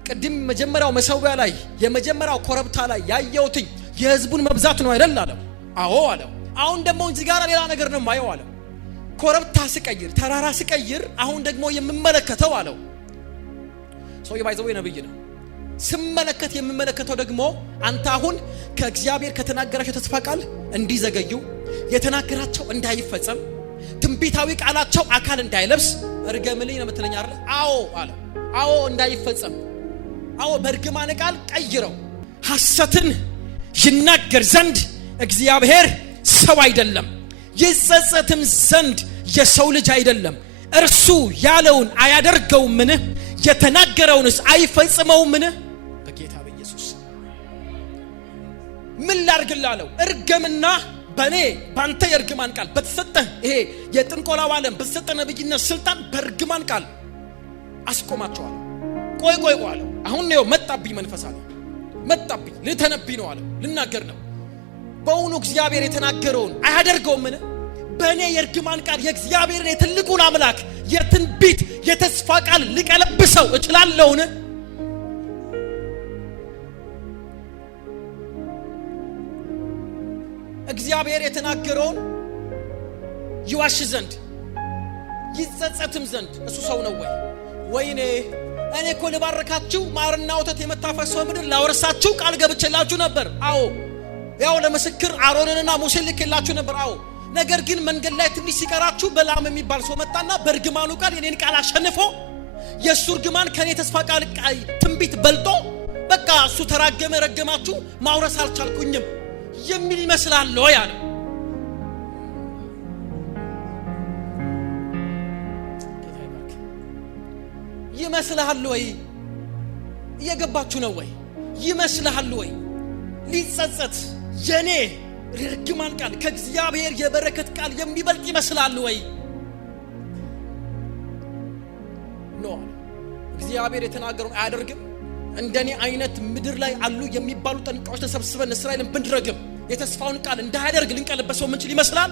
ቅድም መጀመሪያው መሰዊያ ላይ የመጀመሪያው ኮረብታ ላይ ያየሁት የህዝቡን መብዛት ነው አይደል አለው አዎ አለው አሁን ደግሞ እዚህ ጋር ሌላ ነገር ነው ማየው አለው ኮረብታ ስቀይር ተራራ ስቀይር አሁን ደግሞ የምመለከተው አለው ሰው ይባይዘው ነብይ ነው ስመለከት የምመለከተው ደግሞ አንተ አሁን ከእግዚአብሔር ከተናገራቸው ተስፋ ቃል እንዲዘገዩ የተናገራቸው እንዳይፈጸም ትንቢታዊ ቃላቸው አካል እንዳይለብስ እርገምልኝ ነው መተለኛ አይደል አዎ አለው አዎ እንዳይፈጸም አዎ በርግማን ቃል ቀይረው ሐሰትን ይናገር ዘንድ እግዚአብሔር ሰው አይደለም ይጸጸትም ዘንድ የሰው ልጅ አይደለም እርሱ ያለውን አያደርገውምን የተናገረውንስ አይፈጽመውምን በጌታ በኢየሱስ ምን ላርግላለው እርገምና በኔ ባንተ የርግማን ቃል በተሰጠ ይሄ የጥንቆላው ዓለም በተሰጠ ነብይነት ስልጣን በርግማን ቃል አስቆማቸዋል ቆይ አለው አሁን ነው መጣብኝ መንፈስ አለ መጣብኝ ልተነብይ ነው አለ ልናገር ነው በእውኑ እግዚአብሔር የተናገረውን አያደርገውምን በእኔ የርግማን ቃል የእግዚአብሔርን የትልቁን አምላክ የትንቢት የተስፋ ቃል ሊቀለብሰው እችላለሁን እግዚአብሔር የተናገረውን ይዋሽ ዘንድ ይጸጸትም ዘንድ እሱ ሰው ነው ወይኔ እኔ እኮ ልባርካችሁ ማርና ወተት የመታፈሰው ምድር ላወርሳችሁ ቃል ገብቼላችሁ ነበር አዎ ያው ለምስክር አሮንንና ሙሴን ልኬላችሁ ነበር አዎ ነገር ግን መንገድ ላይ ትንሽ ሲቀራችሁ በላም የሚባል ሰው መጣና በርግማኑ ቃል የኔን ቃል አሸንፎ የሱ ርግማን ከኔ ተስፋ ቃል ትንቢት በልጦ በቃ እሱ ተራገመ ረገማችሁ ማውረስ አልቻልኩኝም የሚል ይመስላል ወይ አለ ይመስላል ወይ እየገባችሁ ነው ወይ ይመስላል ወይ ሊጸጸት የኔ ርግማን ቃል ከእግዚአብሔር የበረከት ቃል የሚበልጥ ይመስላል ወይ ኖ እግዚአብሔር የተናገረውን አያደርግም እንደኔ አይነት ምድር ላይ አሉ የሚባሉ ጠንቋዮች ተሰብስበን እስራኤልን ብንረግም የተስፋውን ቃል እንዳያደርግ ልንቀለበሰው ምንችል ይመስላል